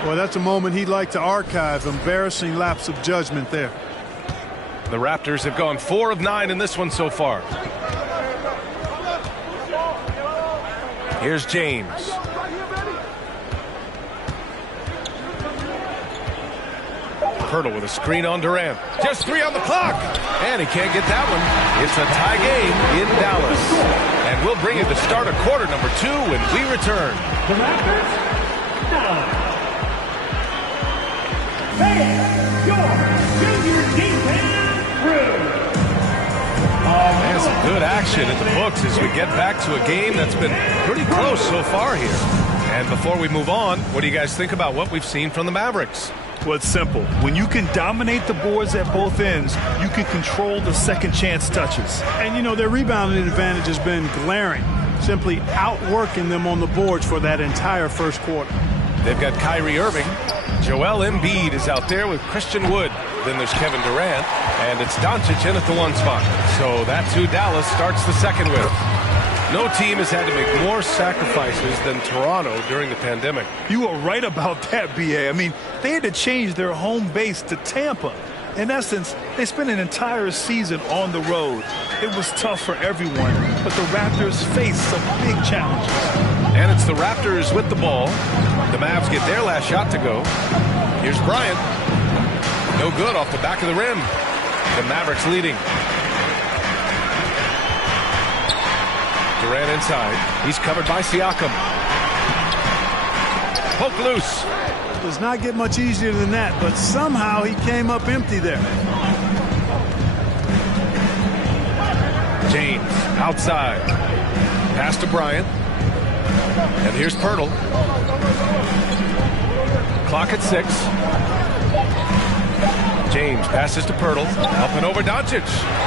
Well, that's a moment he'd like to archive. Embarrassing lapse of judgment there. The Raptors have gone 4 of 9 in this one so far. Here's James. Pirtle with a screen on Durant. Just 3 on the clock. And he can't get that one. It's a tie game in Dallas. And we'll bring you the start of quarter number 2 when we return. The Raptors, now. Fans, your junior defense crew. And some good action in the books as we get back to a game that's been pretty close so far here. And before we move on, what do you guys think about what we've seen from the Mavericks? Well, it's simple. When you can dominate the boards at both ends, you can control the second chance touches. And, you know, their rebounding advantage has been glaring, simply outworking them on the boards for that entire first quarter. They've got Kyrie Irving. Joel Embiid is out there with Christian Wood. Then there's Kevin Durant. And it's Doncic in at the 1 spot. So that's who Dallas starts the second with. No team has had to make more sacrifices than Toronto during the pandemic. You were right about that, B.A. I mean, they had to change their home base to Tampa. In essence, they spent an entire season on the road. It was tough for everyone, but the Raptors faced some big challenges. And it's the Raptors with the ball. The Mavs get their last shot to go. Here's Bryant. No good off the back of the rim. The Mavericks leading. Durant inside. He's covered by Siakam. Poke loose. Does not get much easier than that, but somehow he came up empty there. James outside. Pass to Bryant. And here's Pirtle. Clock at 6. James passes to Pirtle. Up and over Doncic.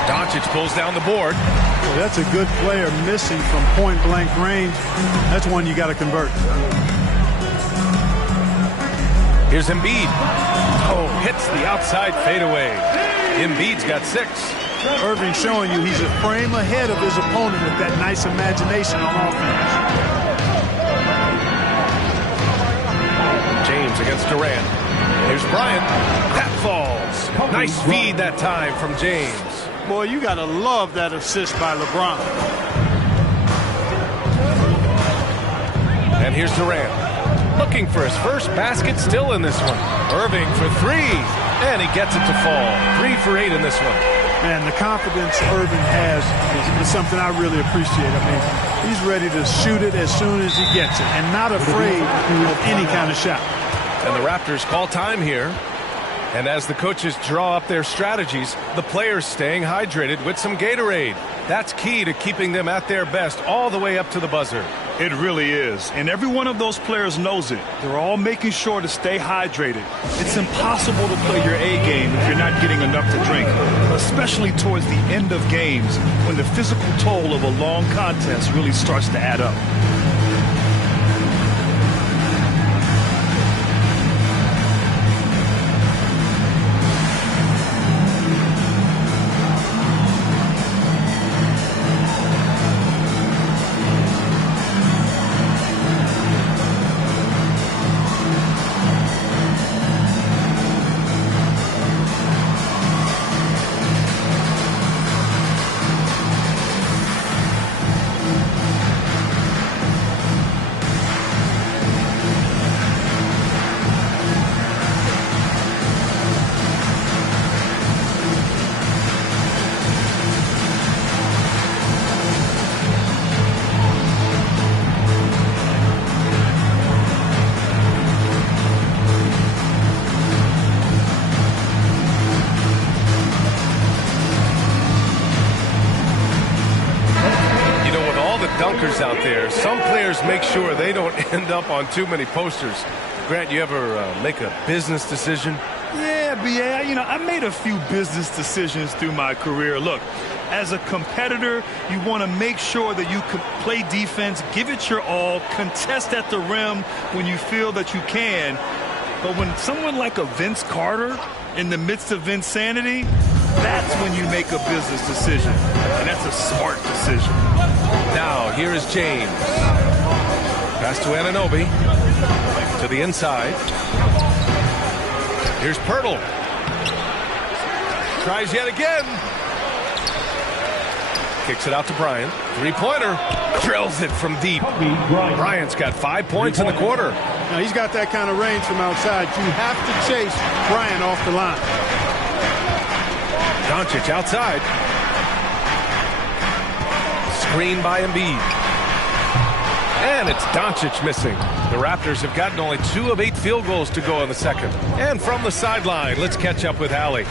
Doncic pulls down the board. Well, that's a good player missing from point-blank range. That's one you got to convert. Here's Embiid. Oh, hits the outside fadeaway. Embiid's got 6. Irving showing you he's a frame ahead of his opponent with that nice imagination on offense. James against Durant. Here's Bryant. That falls. Nice feed that time from James. Boy, you got to love that assist by LeBron. And here's Durant. Looking for his first basket still in this one. Irving for 3. And he gets it to fall. 3 for 8 in this one. And the confidence Irving has is something I really appreciate. I mean, he's ready to shoot it as soon as he gets it and not afraid of any kind of shot. And the Raptors call time here. And as the coaches draw up their strategies, the players staying hydrated with some Gatorade. That's key to keeping them at their best all the way up to the buzzer. It really is. And every one of those players knows it. They're all making sure to stay hydrated. It's impossible to play your A game if you're not getting enough to drink, especially towards the end of games when the physical toll of a long contest really starts to add up. Out there, some players make sure they don't end up on too many posters. Grant, you ever make a business decision? Yeah, B.A., I made a few business decisions through my career. Look, as a competitor, you want to make sure that you can play defense, give it your all, contest at the rim when you feel that you can. But when someone like a Vince Carter in the midst of insanity, that's when you make a business decision. And that's a smart decision. Now, here is James. Pass to Anunoby. To the inside. Here's Pirtle. Tries yet again. Kicks it out to Bryant. Three-pointer. Drills it from deep. Bryant's got 5 points in the quarter. Now, he's got that kind of range from outside. You have to chase Bryant off the line. Doncic outside. Screen by Embiid. And it's Doncic missing. The Raptors have gotten only 2 of 8 field goals to go in the second. And from the sideline, let's catch up with Allie.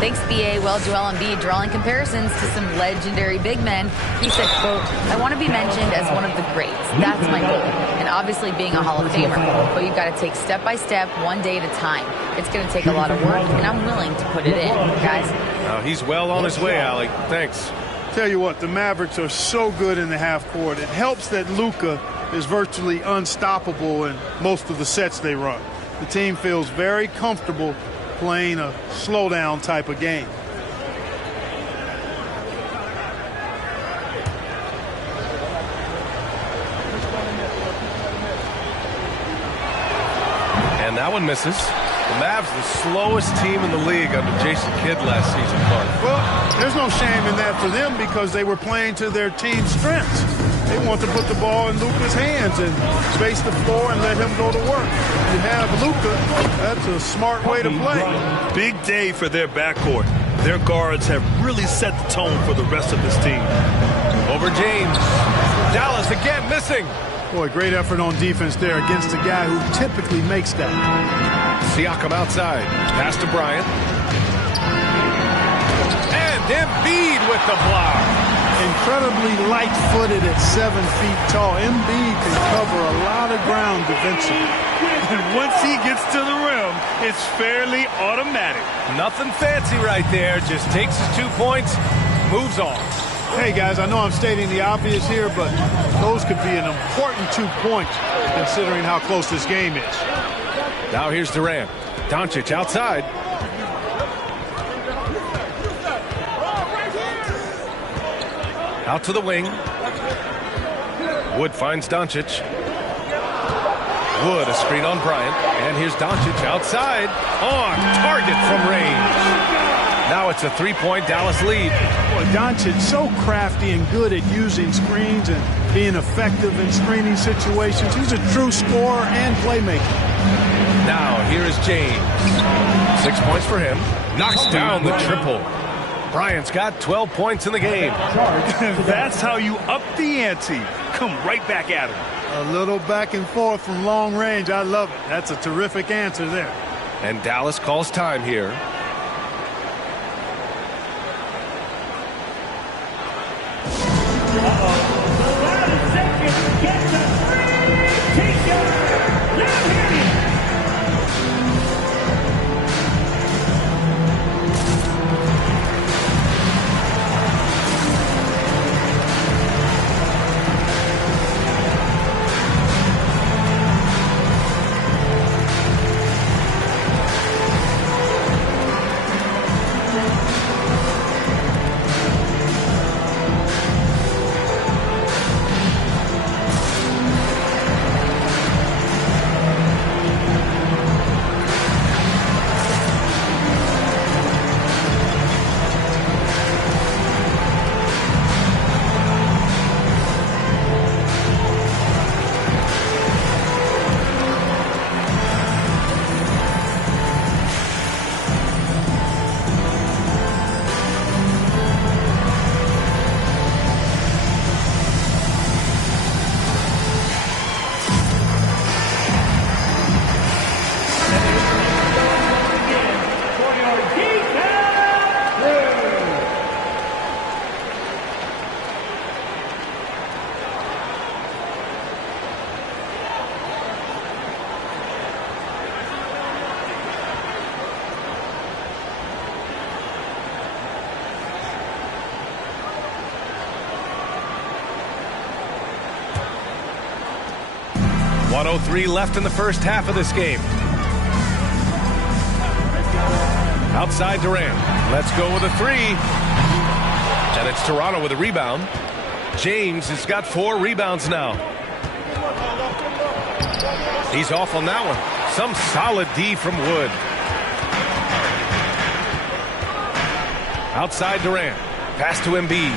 Thanks, B.A. Well, Joel Embiid drawing comparisons to some legendary big men. He said, quote, "I want to be mentioned as one of the greats. That's my goal. And obviously being a Hall of Famer. But you've got to take step by step, one day at a time. It's going to take a lot of work, and I'm willing to put it in, guys." Now he's well on his way, Allie. Thanks. Tell you what, the Mavericks are so good in the half court. It helps that Luka is virtually unstoppable in most of the sets they run. The team feels very comfortable playing a slowdown type of game. And that one misses. The Mavs, the slowest team in the league under Jason Kidd last season, Clark. Well, there's no shame in that for them because they were playing to their team's strengths. They want to put the ball in Luka's hands and space the floor and let him go to work. You have Luka, that's a smart way to play. Big day for their backcourt. Their guards have really set the tone for the rest of this team. Over James. Dallas again missing. Boy, great effort on defense there against a guy who typically makes that. Siakam outside. Pass to Bryant. And Embiid with the block. Incredibly light-footed at 7 feet tall. Embiid can cover a lot of ground defensively. And once he gets to the rim, it's fairly automatic. Nothing fancy right there. Just takes his 2 points, moves on. Hey, guys, I know I'm stating the obvious here, but those could be an important 2 points considering how close this game is. Now here's Durant. Doncic outside. Out to the wing. Wood finds Doncic. Wood, a screen on Bryant. And here's Doncic outside. On target from range. Now it's a 3-point Dallas lead. Boy, Doncic so crafty and good at using screens and being effective in screening situations. He's a true scorer and playmaker. Now here is James. 6 points for him. Knocks down the triple. Bryant's got 12 points in the game. That's how you up the ante. Come right back at him. A little back and forth from long range. I love it. That's a terrific answer there. And Dallas calls time here. .103 left in the first half of this game. Outside Durant. Let's go with a three. And it's Toronto with a rebound. James has got 4 rebounds now. He's off on that one. Some solid D from Wood. Outside Durant. Pass to Embiid.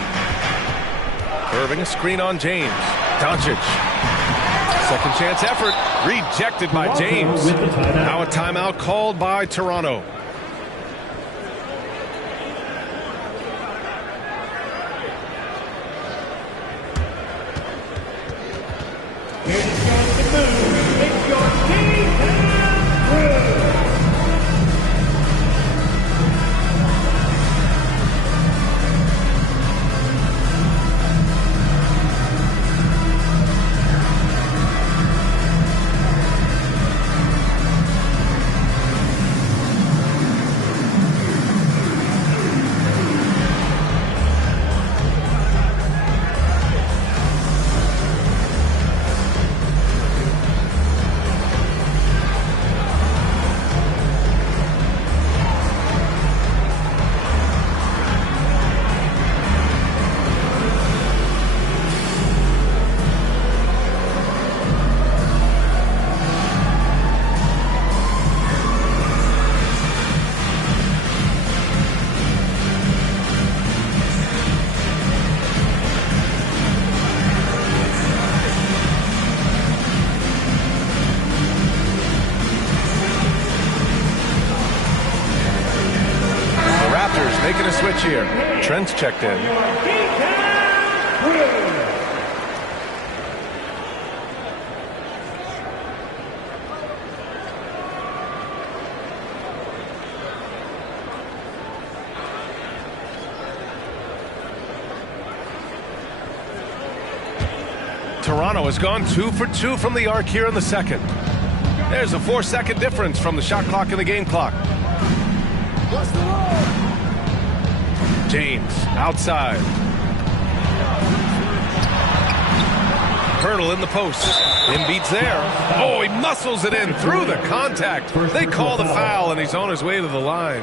Irving a screen on James. Doncic. Second chance effort. Rejected by James. Now a timeout called by Toronto. Making a switch here. Trent's checked in. Toronto has gone 2 for 2 from the arc here in the second. There's a 4-second difference from the shot clock and the game clock. James outside. Hurdle in the post. Embiid's there. Oh, he muscles it in through the contact. They call the foul, and he's on his way to the line.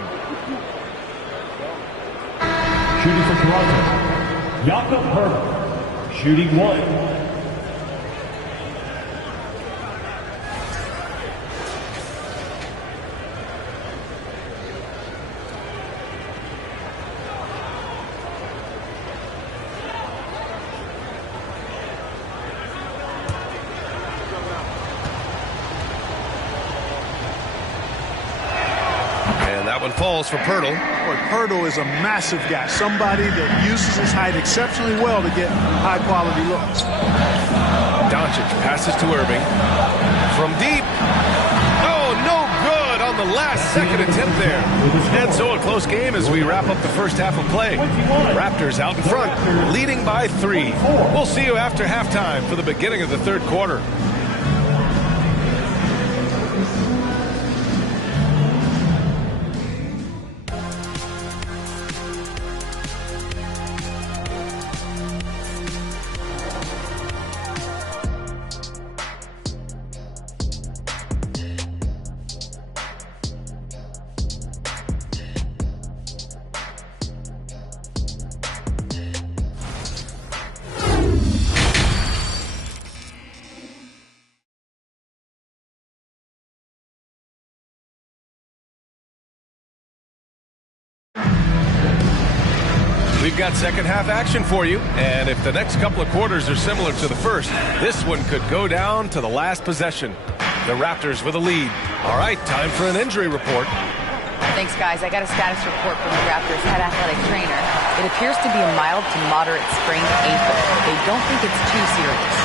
Shooting for Toronto, Jakob Hurdle. Shooting 1. Falls for Pirtle. Boy, Pirtle is a massive guy, somebody that uses his height exceptionally well to get high-quality looks. Doncic passes to Irving. From deep. Oh, no good on the last second attempt there. And so a close game as we wrap up the first half of play. Raptors out in front, leading by 3. We'll see you after halftime for the beginning of the third quarter. We've got second half action for you, and if the next couple of quarters are similar to the first, this one could go down to the last possession. The Raptors with a lead. All right, time for an injury report. Thanks, guys. I got a status report from the Raptors head athletic trainer. It appears to be a mild to moderate sprained ankle. They don't think it's too serious.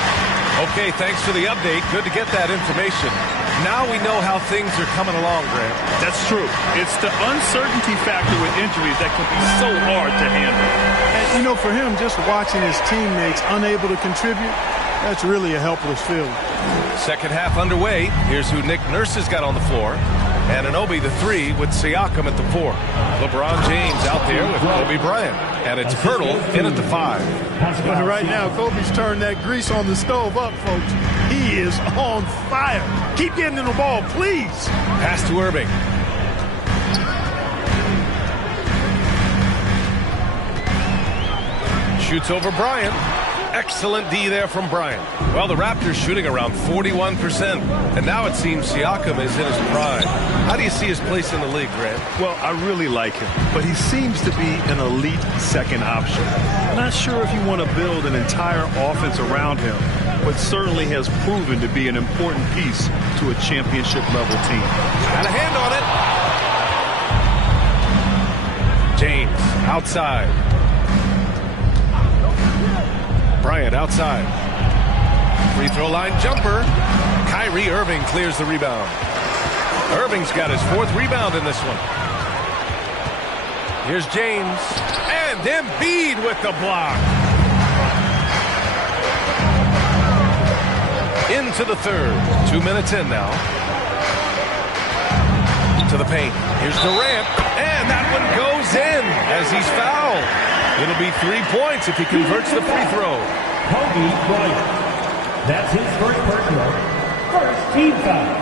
Okay, thanks for the update. Good to get that information. Now we know how things are coming along, Grant. That's true. It's the uncertainty factor with injuries that can be so hard to handle. And, you know, for him, just watching his teammates unable to contribute, that's really a helpless feeling. Second half underway. Here's who Nick Nurse has got on the floor. Anunoby the 3 with Siakam at the 4. LeBron James out there with Kobe Bryant. And it's Pirtle in at the 5. But right now, Kobe's turned that grease on the stove up, folks. He is on fire. Keep getting in the ball, please. Pass to Irving. Shoots over Bryant. Excellent D there from Bryant. Well, the Raptors shooting around 41%, and now it seems Siakam is in his prime. How do you see his place in the league, Grant? Well, I really like him, but he seems to be an elite second option. Not sure if you want to build an entire offense around him, but certainly has proven to be an important piece to a championship-level team. Got a hand on it. James outside. Bryant outside. Free throw line jumper. Kyrie Irving clears the rebound. Irving's got his 4th rebound in this one. Here's James. And Embiid with the block. Into the third. 2 minutes in now. To the paint. Here's Durant. And that one goes in as he's fouled. It'll be 3 points if he converts the free throw. Kobe Bryant. That's his first personal. First team foul.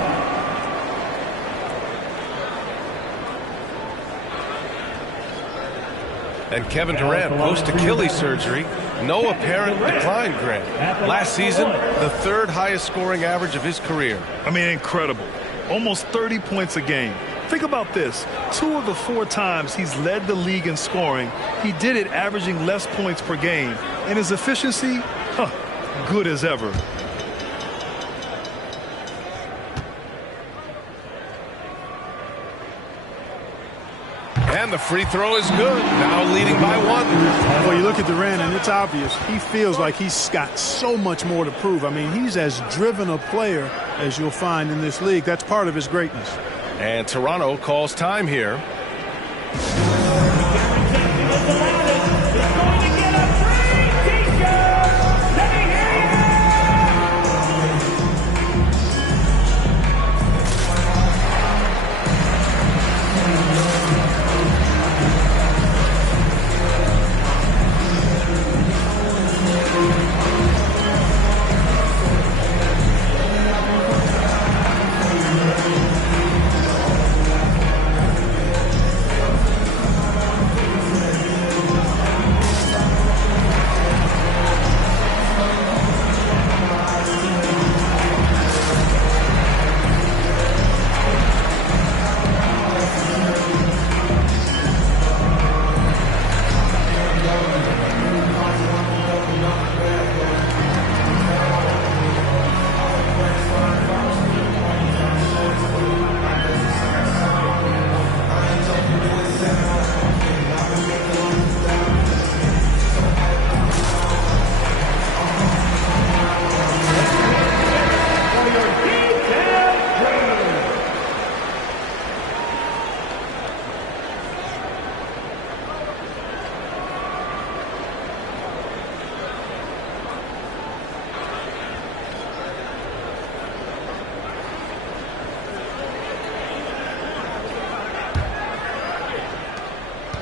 And Kevin Durant post Achilles surgery. No apparent decline, Grant. Last season, the 3rd highest scoring average of his career. I mean, incredible. Almost 30 points a game. Think about this. 2 of the 4 times he's led the league in scoring, he did it averaging less points per game. And his efficiency, good as ever. And the free throw is good. Now leading by 1. Well, you look at Durant, and it's obvious. He feels like he's got so much more to prove. I mean, he's as driven a player as you'll find in this league. That's part of his greatness. And Toronto calls time here.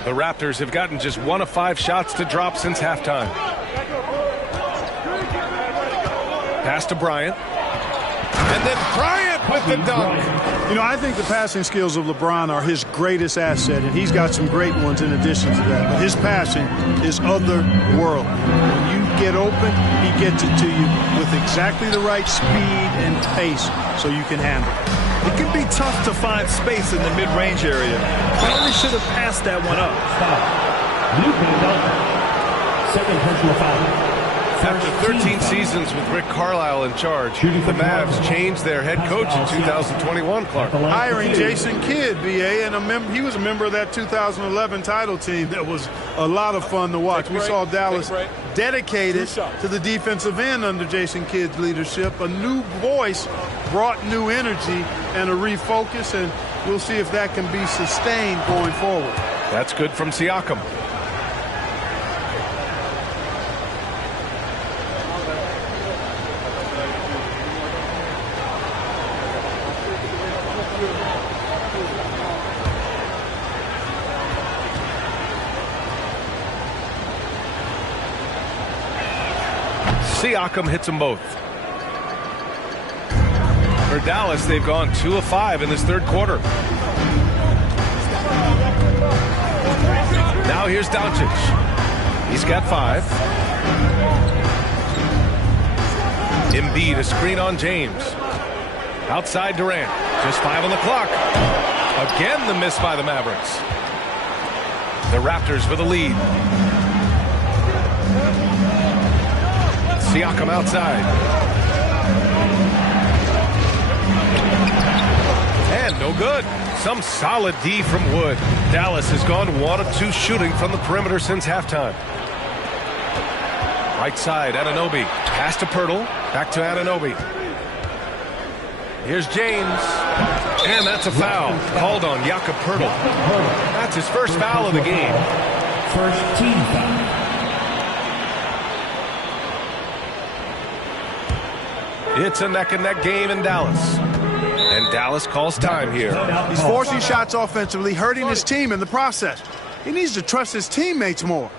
The Raptors have gotten just 1 of 5 shots to drop since halftime. Pass to Bryant. And then Bryant with the dunk. You know, I think the passing skills of LeBron are his greatest asset, and he's got some great ones in addition to that. But his passing is otherworldly. When you get open, he gets it to you with exactly the right speed and pace so you can handle it. It can be tough to find space in the mid-range area. Probably should have passed that one up. Second personal foul. After 13 seasons with Rick Carlisle in charge, the Mavs changed their head coach in 2021, Clark. Hiring Jason Kidd, BA, and he was a member of that 2011 title team. That was a lot of fun to watch. We saw Dallas dedicated to the defensive end under Jason Kidd's leadership. A new voice brought new energy and a refocus, and we'll see if that can be sustained going forward. That's good from Siakam. Siakam hits them both. For Dallas, they've gone 2 of 5 in this third quarter. Now here's Doncic. He's got 5. Embiid, a screen on James. Outside Durant. Just 5 on the clock. Again, the miss by the Mavericks. The Raptors with a lead. Siakam outside. And no good. Some solid D from Wood. Dallas has gone 1 of 2 shooting from the perimeter since halftime. Right side, Anunoby. Pass to Pirtle. Back to Anunoby. Here's James. And that's a foul. Called on Jakob Pirtle. That's his first foul of the game. First team foul. It's a neck-and-neck game in Dallas. And Dallas calls time here. He's forcing shots offensively, hurting his team in the process. He needs to trust his teammates more.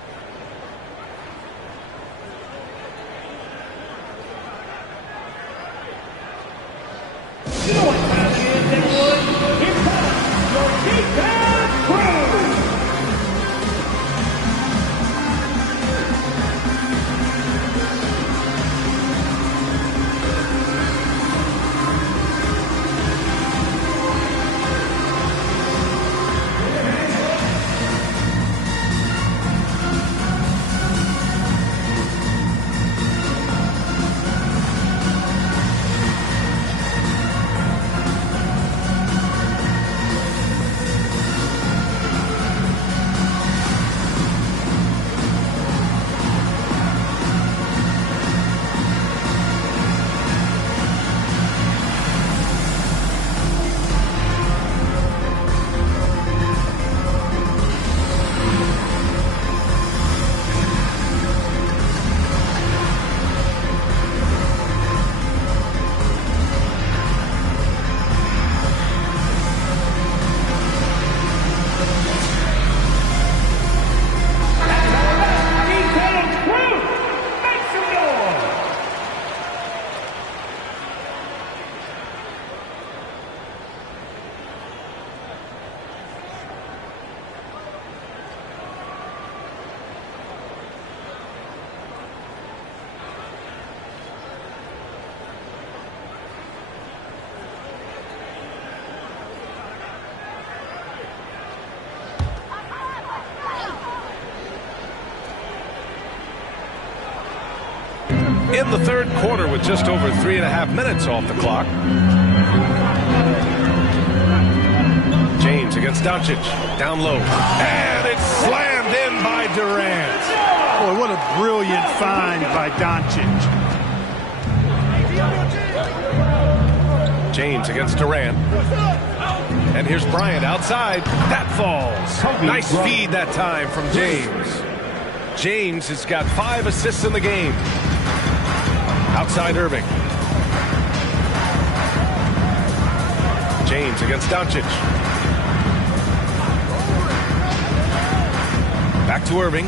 In the third quarter with just over 3.5 minutes off the clock. James against Doncic. Down low. And it's slammed in by Durant. Boy, what a brilliant find by Doncic. James against Durant. And here's Bryant outside. That falls. Nice feed that time from James. James has got 5 assists in the game. Outside Irving. James against Doncic. Back to Irving.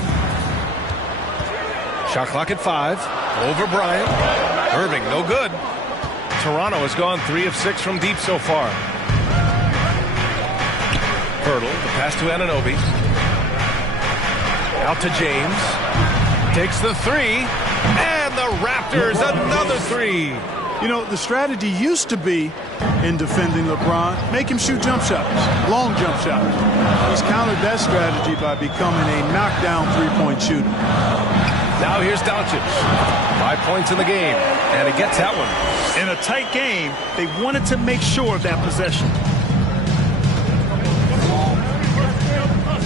Shot clock at 5. Over Bryant. Irving, no good. Toronto has gone 3 of 6 from deep so far. Pirtle, the pass to Anunoby. Out to James. Takes the 3. And the Raptors, another 3. You know, the strategy used to be in defending LeBron, make him shoot jump shots, long jump shots. He's countered that strategy by becoming a knockdown three-point shooter. Now here's Doncic. 5 points in the game, and he gets that one. In a tight game, they wanted to make sure of that possession.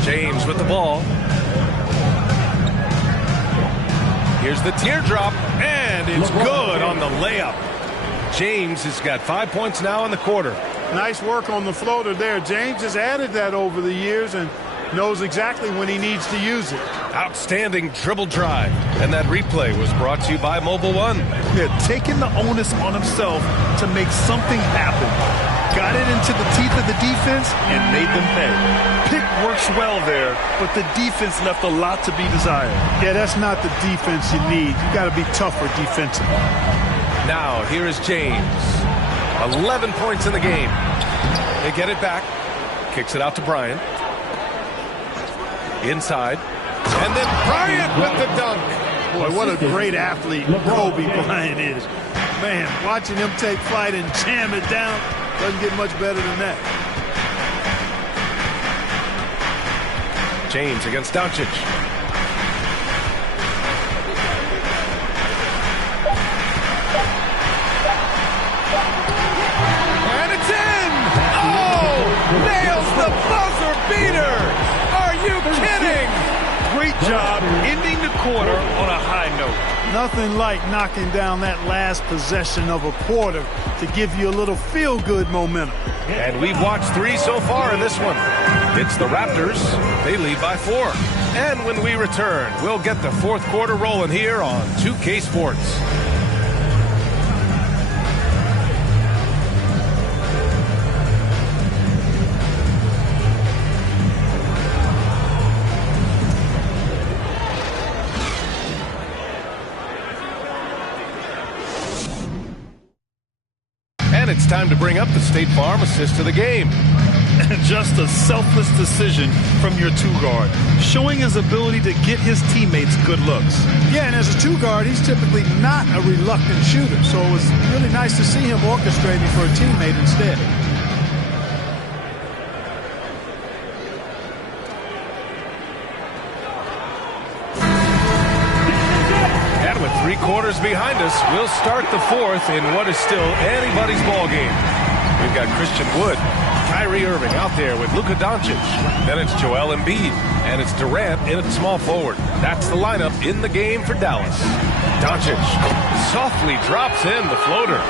James with the ball. Here's the teardrop, and it's good on the layup. James has got 5 points now in the quarter. Nice work on the floater there. James has added that over the years and knows exactly when he needs to use it. Outstanding dribble drive. And that replay was brought to you by Mobile One. Yeah, taking the onus on himself to make something happen. Got it into the teeth of the defense and made them pay. Pick works well there, but the defense left a lot to be desired. Yeah, that's not the defense you need. You got to be tougher defensively. Now, here is James. 11 points in the game. They get it back. Kicks it out to Bryant. Inside. And then Bryant with the dunk. Boy, what a great athlete Kobe Bryant is. Man, watching him take flight and jam it down doesn't get much better than that. James against Doncic. And it's in! Oh! Nails the buzzer beater! Are you kidding? Great job ending the quarter on a high note. Nothing like knocking down that last possession of a quarter to give you a little feel-good momentum. And we've watched 3 so far in this one. It's the Raptors. They lead by 4. And when we return, we'll get the fourth quarter rolling here on 2K Sports. And it's time to bring up the State Farm assist to the game. Just a selfless decision from your two-guard, showing his ability to get his teammates good looks. Yeah, and as a two-guard, he's typically not a reluctant shooter, so it was really nice to see him orchestrating for a teammate instead. And with 3 quarters behind us, we'll start the fourth in what is still anybody's ball game. We've got Christian Wood, Kyrie Irving out there with Luka Doncic. Then it's Joel Embiid, and it's Durant in at small forward. That's the lineup in the game for Dallas. Doncic softly drops in the floater.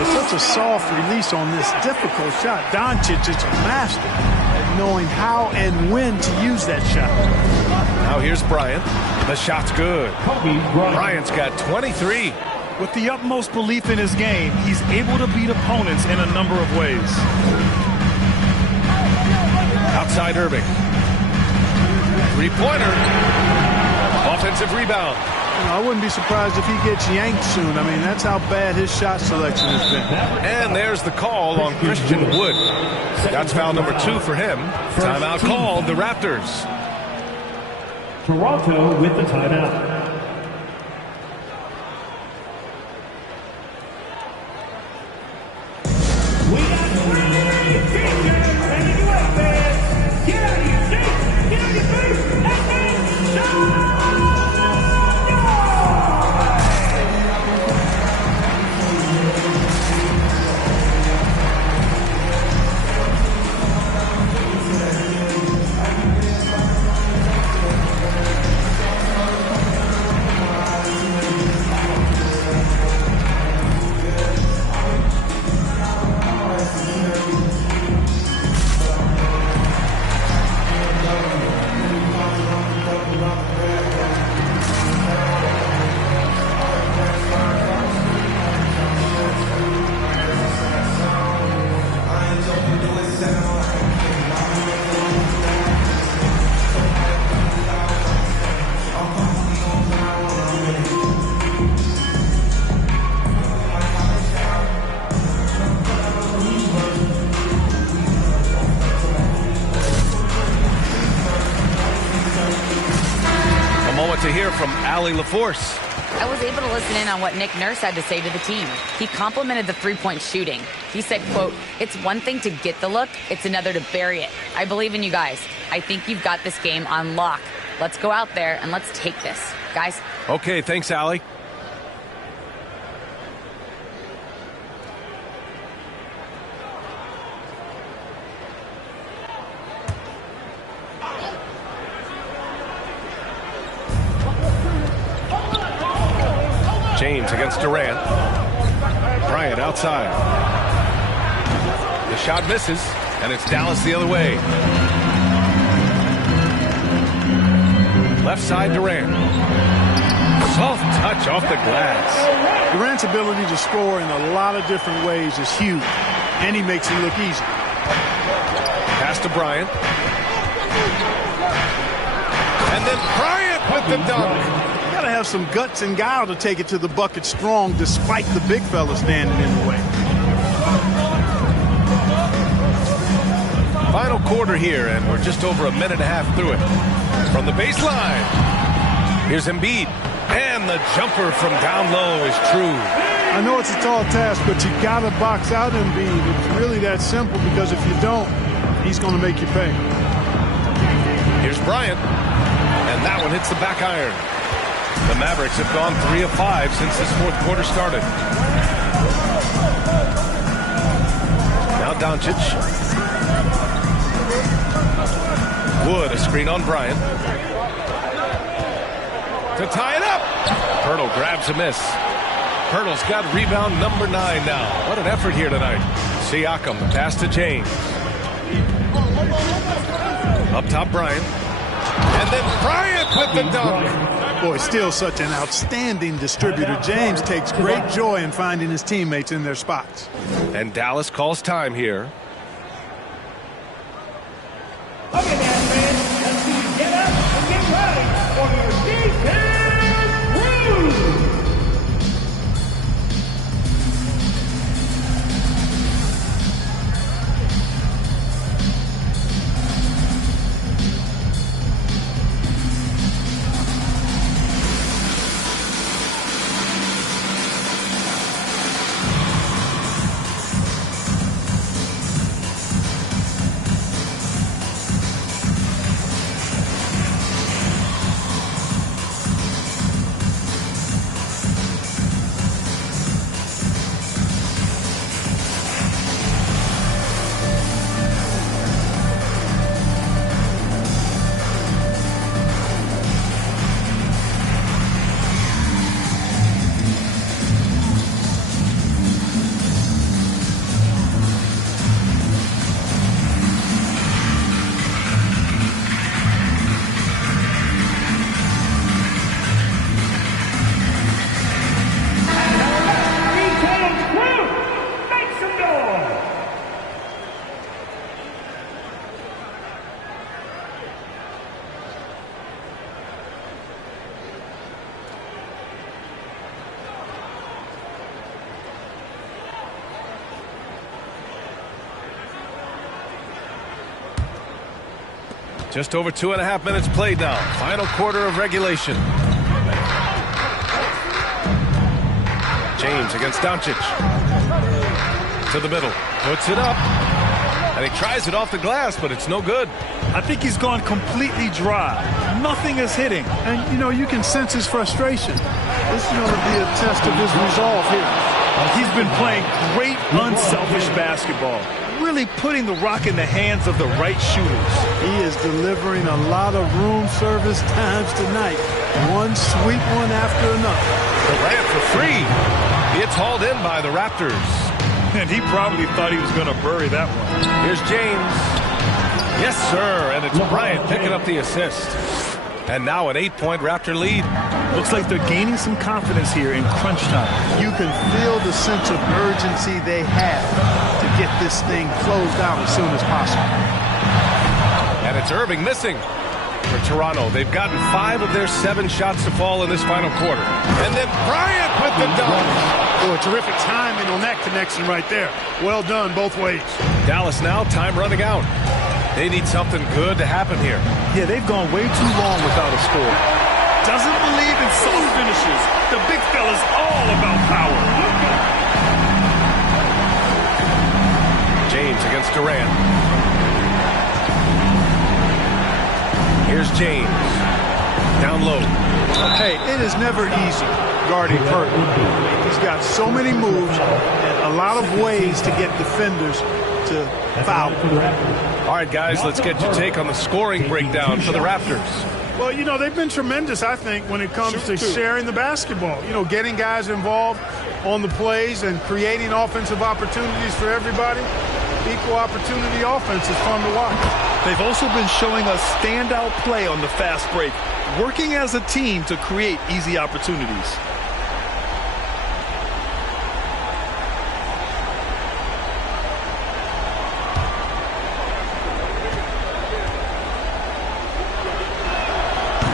It's such a soft release on this difficult shot. Doncic is a master at knowing how and when to use that shot. Now here's Bryant. The shot's good. Bryant's got 23. With the utmost belief in his game, he's able to beat opponents in a number of ways. Outside Irving. 3-pointer. Offensive rebound. I wouldn't be surprised if he gets yanked soon. I mean, that's how bad his shot selection has been. And there's the call on Christian Wood. That's foul number 2 for him. Timeout called the Raptors. Toronto with the timeout. To hear from Allie LaForce. I was able to listen in on what Nick Nurse had to say to the team. He complimented the three-point shooting. He said, quote, "It's one thing to get the look, it's another to bury it. I believe in you guys. I think you've got this game on lock. Let's go out there and let's take this. Guys." Okay, thanks, Allie. James against Durant. Bryant outside. The shot misses, and it's Dallas the other way. Left side, Durant. Soft touch off the glass. Durant's ability to score in a lot of different ways is huge, and he makes it look easy. Pass to Bryant. And then Bryant with the dunk. Got to have some guts and guile to take it to the bucket strong despite the big fella standing in the way. final quarter here, and we're just over a minute and a half through it. From the baseline, here's Embiid. And the jumper from down low is true. I know it's a tall task, but you got to box out Embiid. It's really that simple, because if you don't, he's going to make you pay. Here's Bryant, and that one hits the back iron. The Mavericks have gone 3 of 5 since this fourth quarter started. Now Doncic. Wood, a screen on Bryant. To tie it up. Pirtle grabs a miss. Pirtle's got rebound number 9 now. What an effort here tonight. Siakam, the pass to James. Up top, Bryant. And then Bryant with the dunk. Boy, still such an outstanding distributor. James takes great joy in finding his teammates in their spots. And Dallas calls time here. Okay, now, friends, let's see you get up and get ready for your defense crew. Just over 2.5 minutes played now. Final quarter of regulation. James against Doncic. To the middle. Puts it up. And he tries it off the glass, but it's no good. I think he's gone completely dry. Nothing is hitting. And, you know, you can sense his frustration. This is going to be a test of his resolve here. He's been playing great, unselfish basketball. Really putting the rock in the hands of the right shooters. He is delivering a lot of room service times tonight. One sweet one after another. Durant for free. It's hauled in by the Raptors. And he probably thought he was going to bury that one. Here's James. Yes, sir. And it's Bryant picking up the assist. And now an 8-point Raptor lead. Looks like they're gaining some confidence here in crunch time. You can feel the sense of urgency they have to get this thing closed out as soon as possible. And it's Irving missing for Toronto. They've gotten 5 of their 7 shots to fall in this final quarter. And then Bryant with the dunk. Oh, terrific timing on that connection right there. Well done both ways. Dallas now, time running out. They need something good to happen here. Yeah, they've gone way too long without a score. Doesn't believe in soft finishes. The big fella's all about power. James against Durant. Here's James. Down low. Hey, it is never easy guarding Pirtle. He's got so many moves and a lot of ways to get defenders to foul. All right, guys, let's get your take on the scoring breakdown for the Raptors. Well, you know, they've been tremendous, I think, when it comes to sharing the basketball. You know, getting guys involved on the plays and creating offensive opportunities for everybody. Equal opportunity offense is fun to watch. They've also been showing us standout play on the fast break, working as a team to create easy opportunities.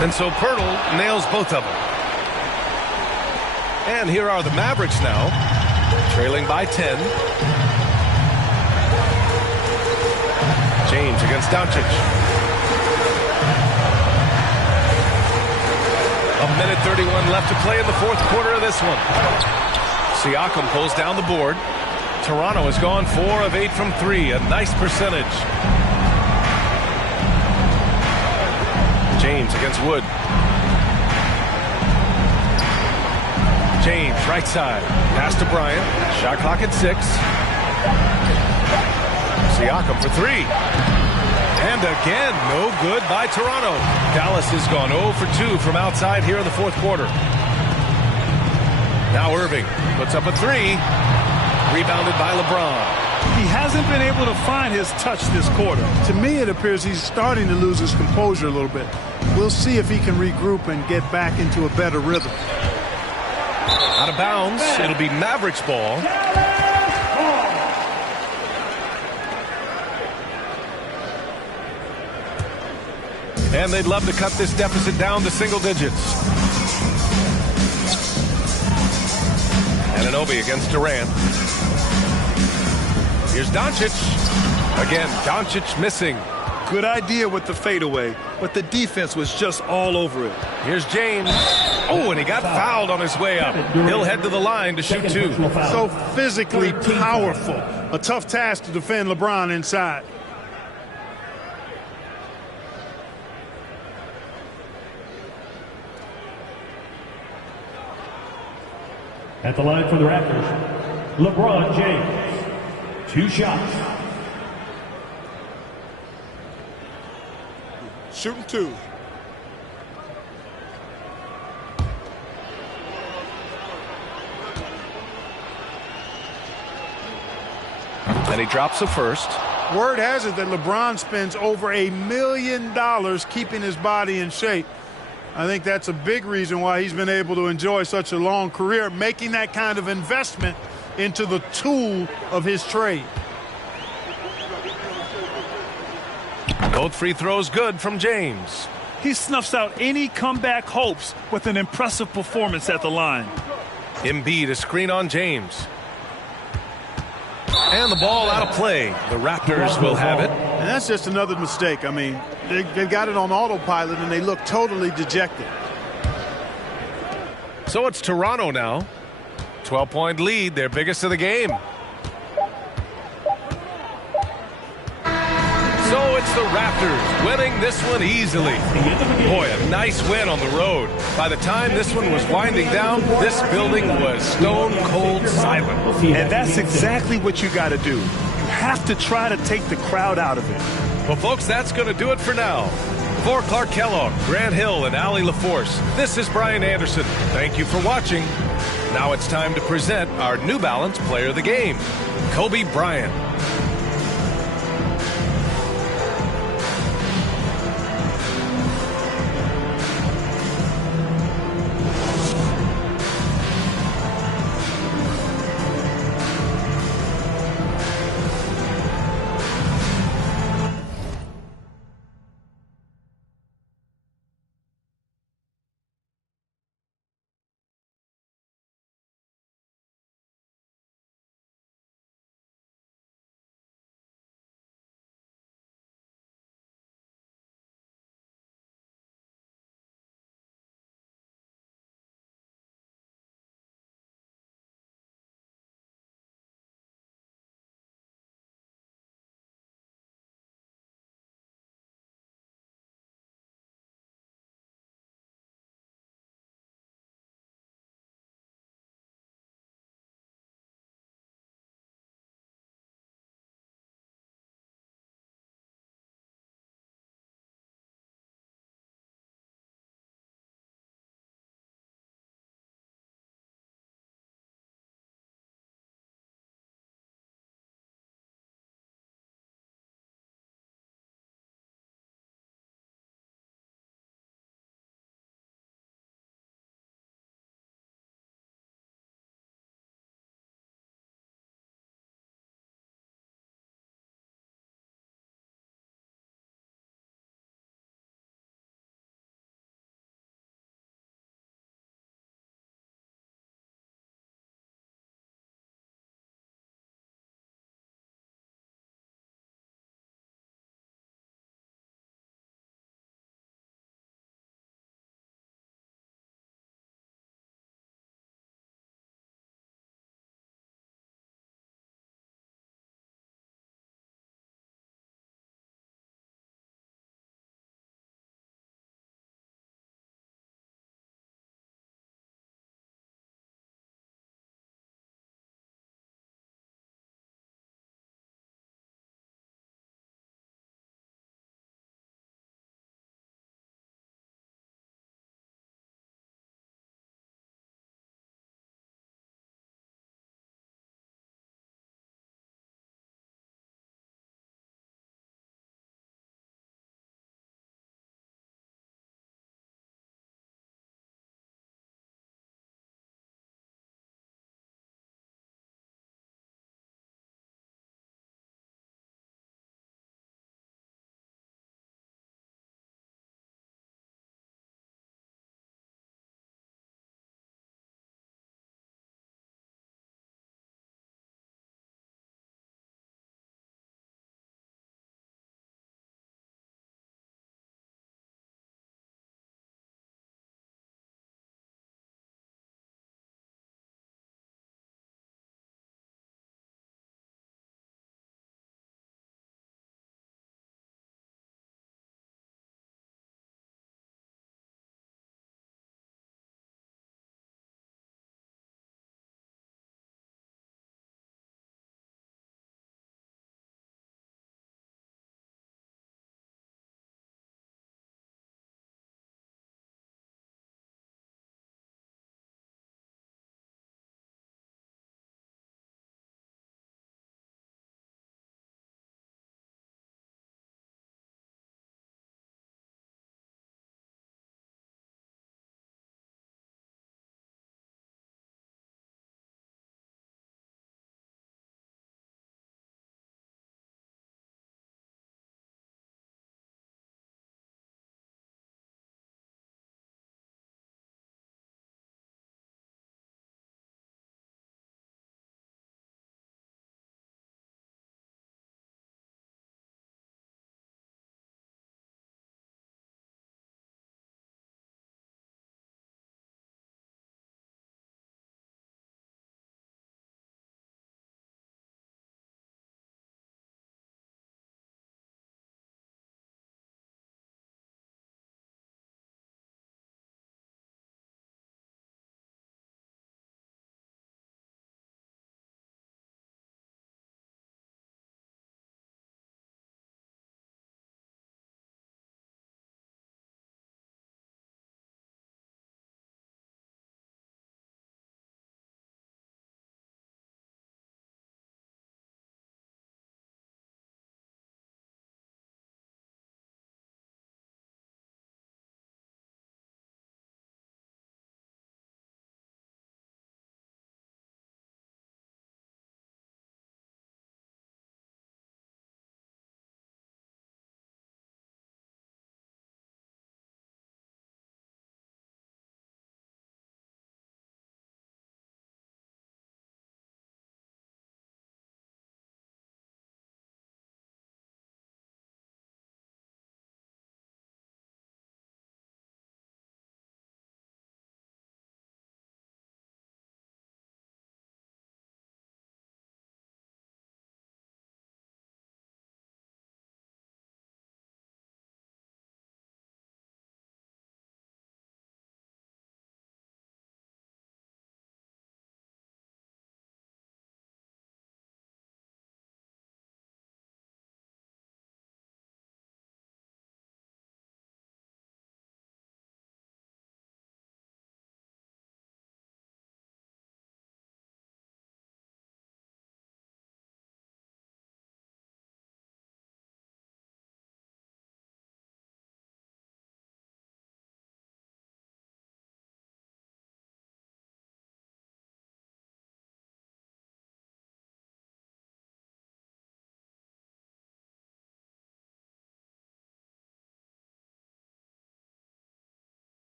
And so Pirtle nails both of them. And here are the Mavericks now, trailing by 10. James against Doncic. 1:31 left to play in the fourth quarter of this one. Siakam pulls down the board. Toronto has gone 4 of 8 from 3. A nice percentage. James against Wood. James, right side. Pass to Bryant. Shot clock at 6. Siakam for 3. And again, no good by Toronto. Dallas has gone 0 for 2 from outside here in the fourth quarter. Now Irving puts up a 3. Rebounded by LeBron. He hasn't been able to find his touch this quarter. To me, it appears he's starting to lose his composure a little bit. We'll see if he can regroup and get back into a better rhythm. Out of bounds. It'll be Mavericks ball. And they'd love to cut this deficit down to single digits. Anunoby against Durant. Here's Doncic. Again, Doncic missing. Good idea with the fadeaway, but the defense was just all over it. Here's James. Oh, and he got fouled on his way up. He'll head to the line to shoot 2. So physically powerful. A tough task to defend LeBron inside. At the line for the Raptors, LeBron James. 2 shots. Shooting 2. And he drops the first. Word has it that LeBron spends over $1 million keeping his body in shape. I think that's a big reason why he's been able to enjoy such a long career, making that kind of investment into the tool of his trade. Both free throws good from James. He snuffs out any comeback hopes with an impressive performance at the line. Embiid a screen on James. And the ball out of play. The Raptors will have it. And that's just another mistake. I mean, they've got it on autopilot, and they look totally dejected. So it's Toronto now. 12-point lead, their biggest of the game. So it's the Raptors winning this one easily. Boy, a nice win on the road. By the time this one was winding down, this building was stone cold silent. And that's exactly what you got to do. You have to try to take the crowd out of it. Well, folks, that's going to do it for now. For Clark Kellogg, Grant Hill, and Allie LaForce, this is Brian Anderson. Thank you for watching. Now it's time to present our New Balance Player of the Game, Kobe Bryant.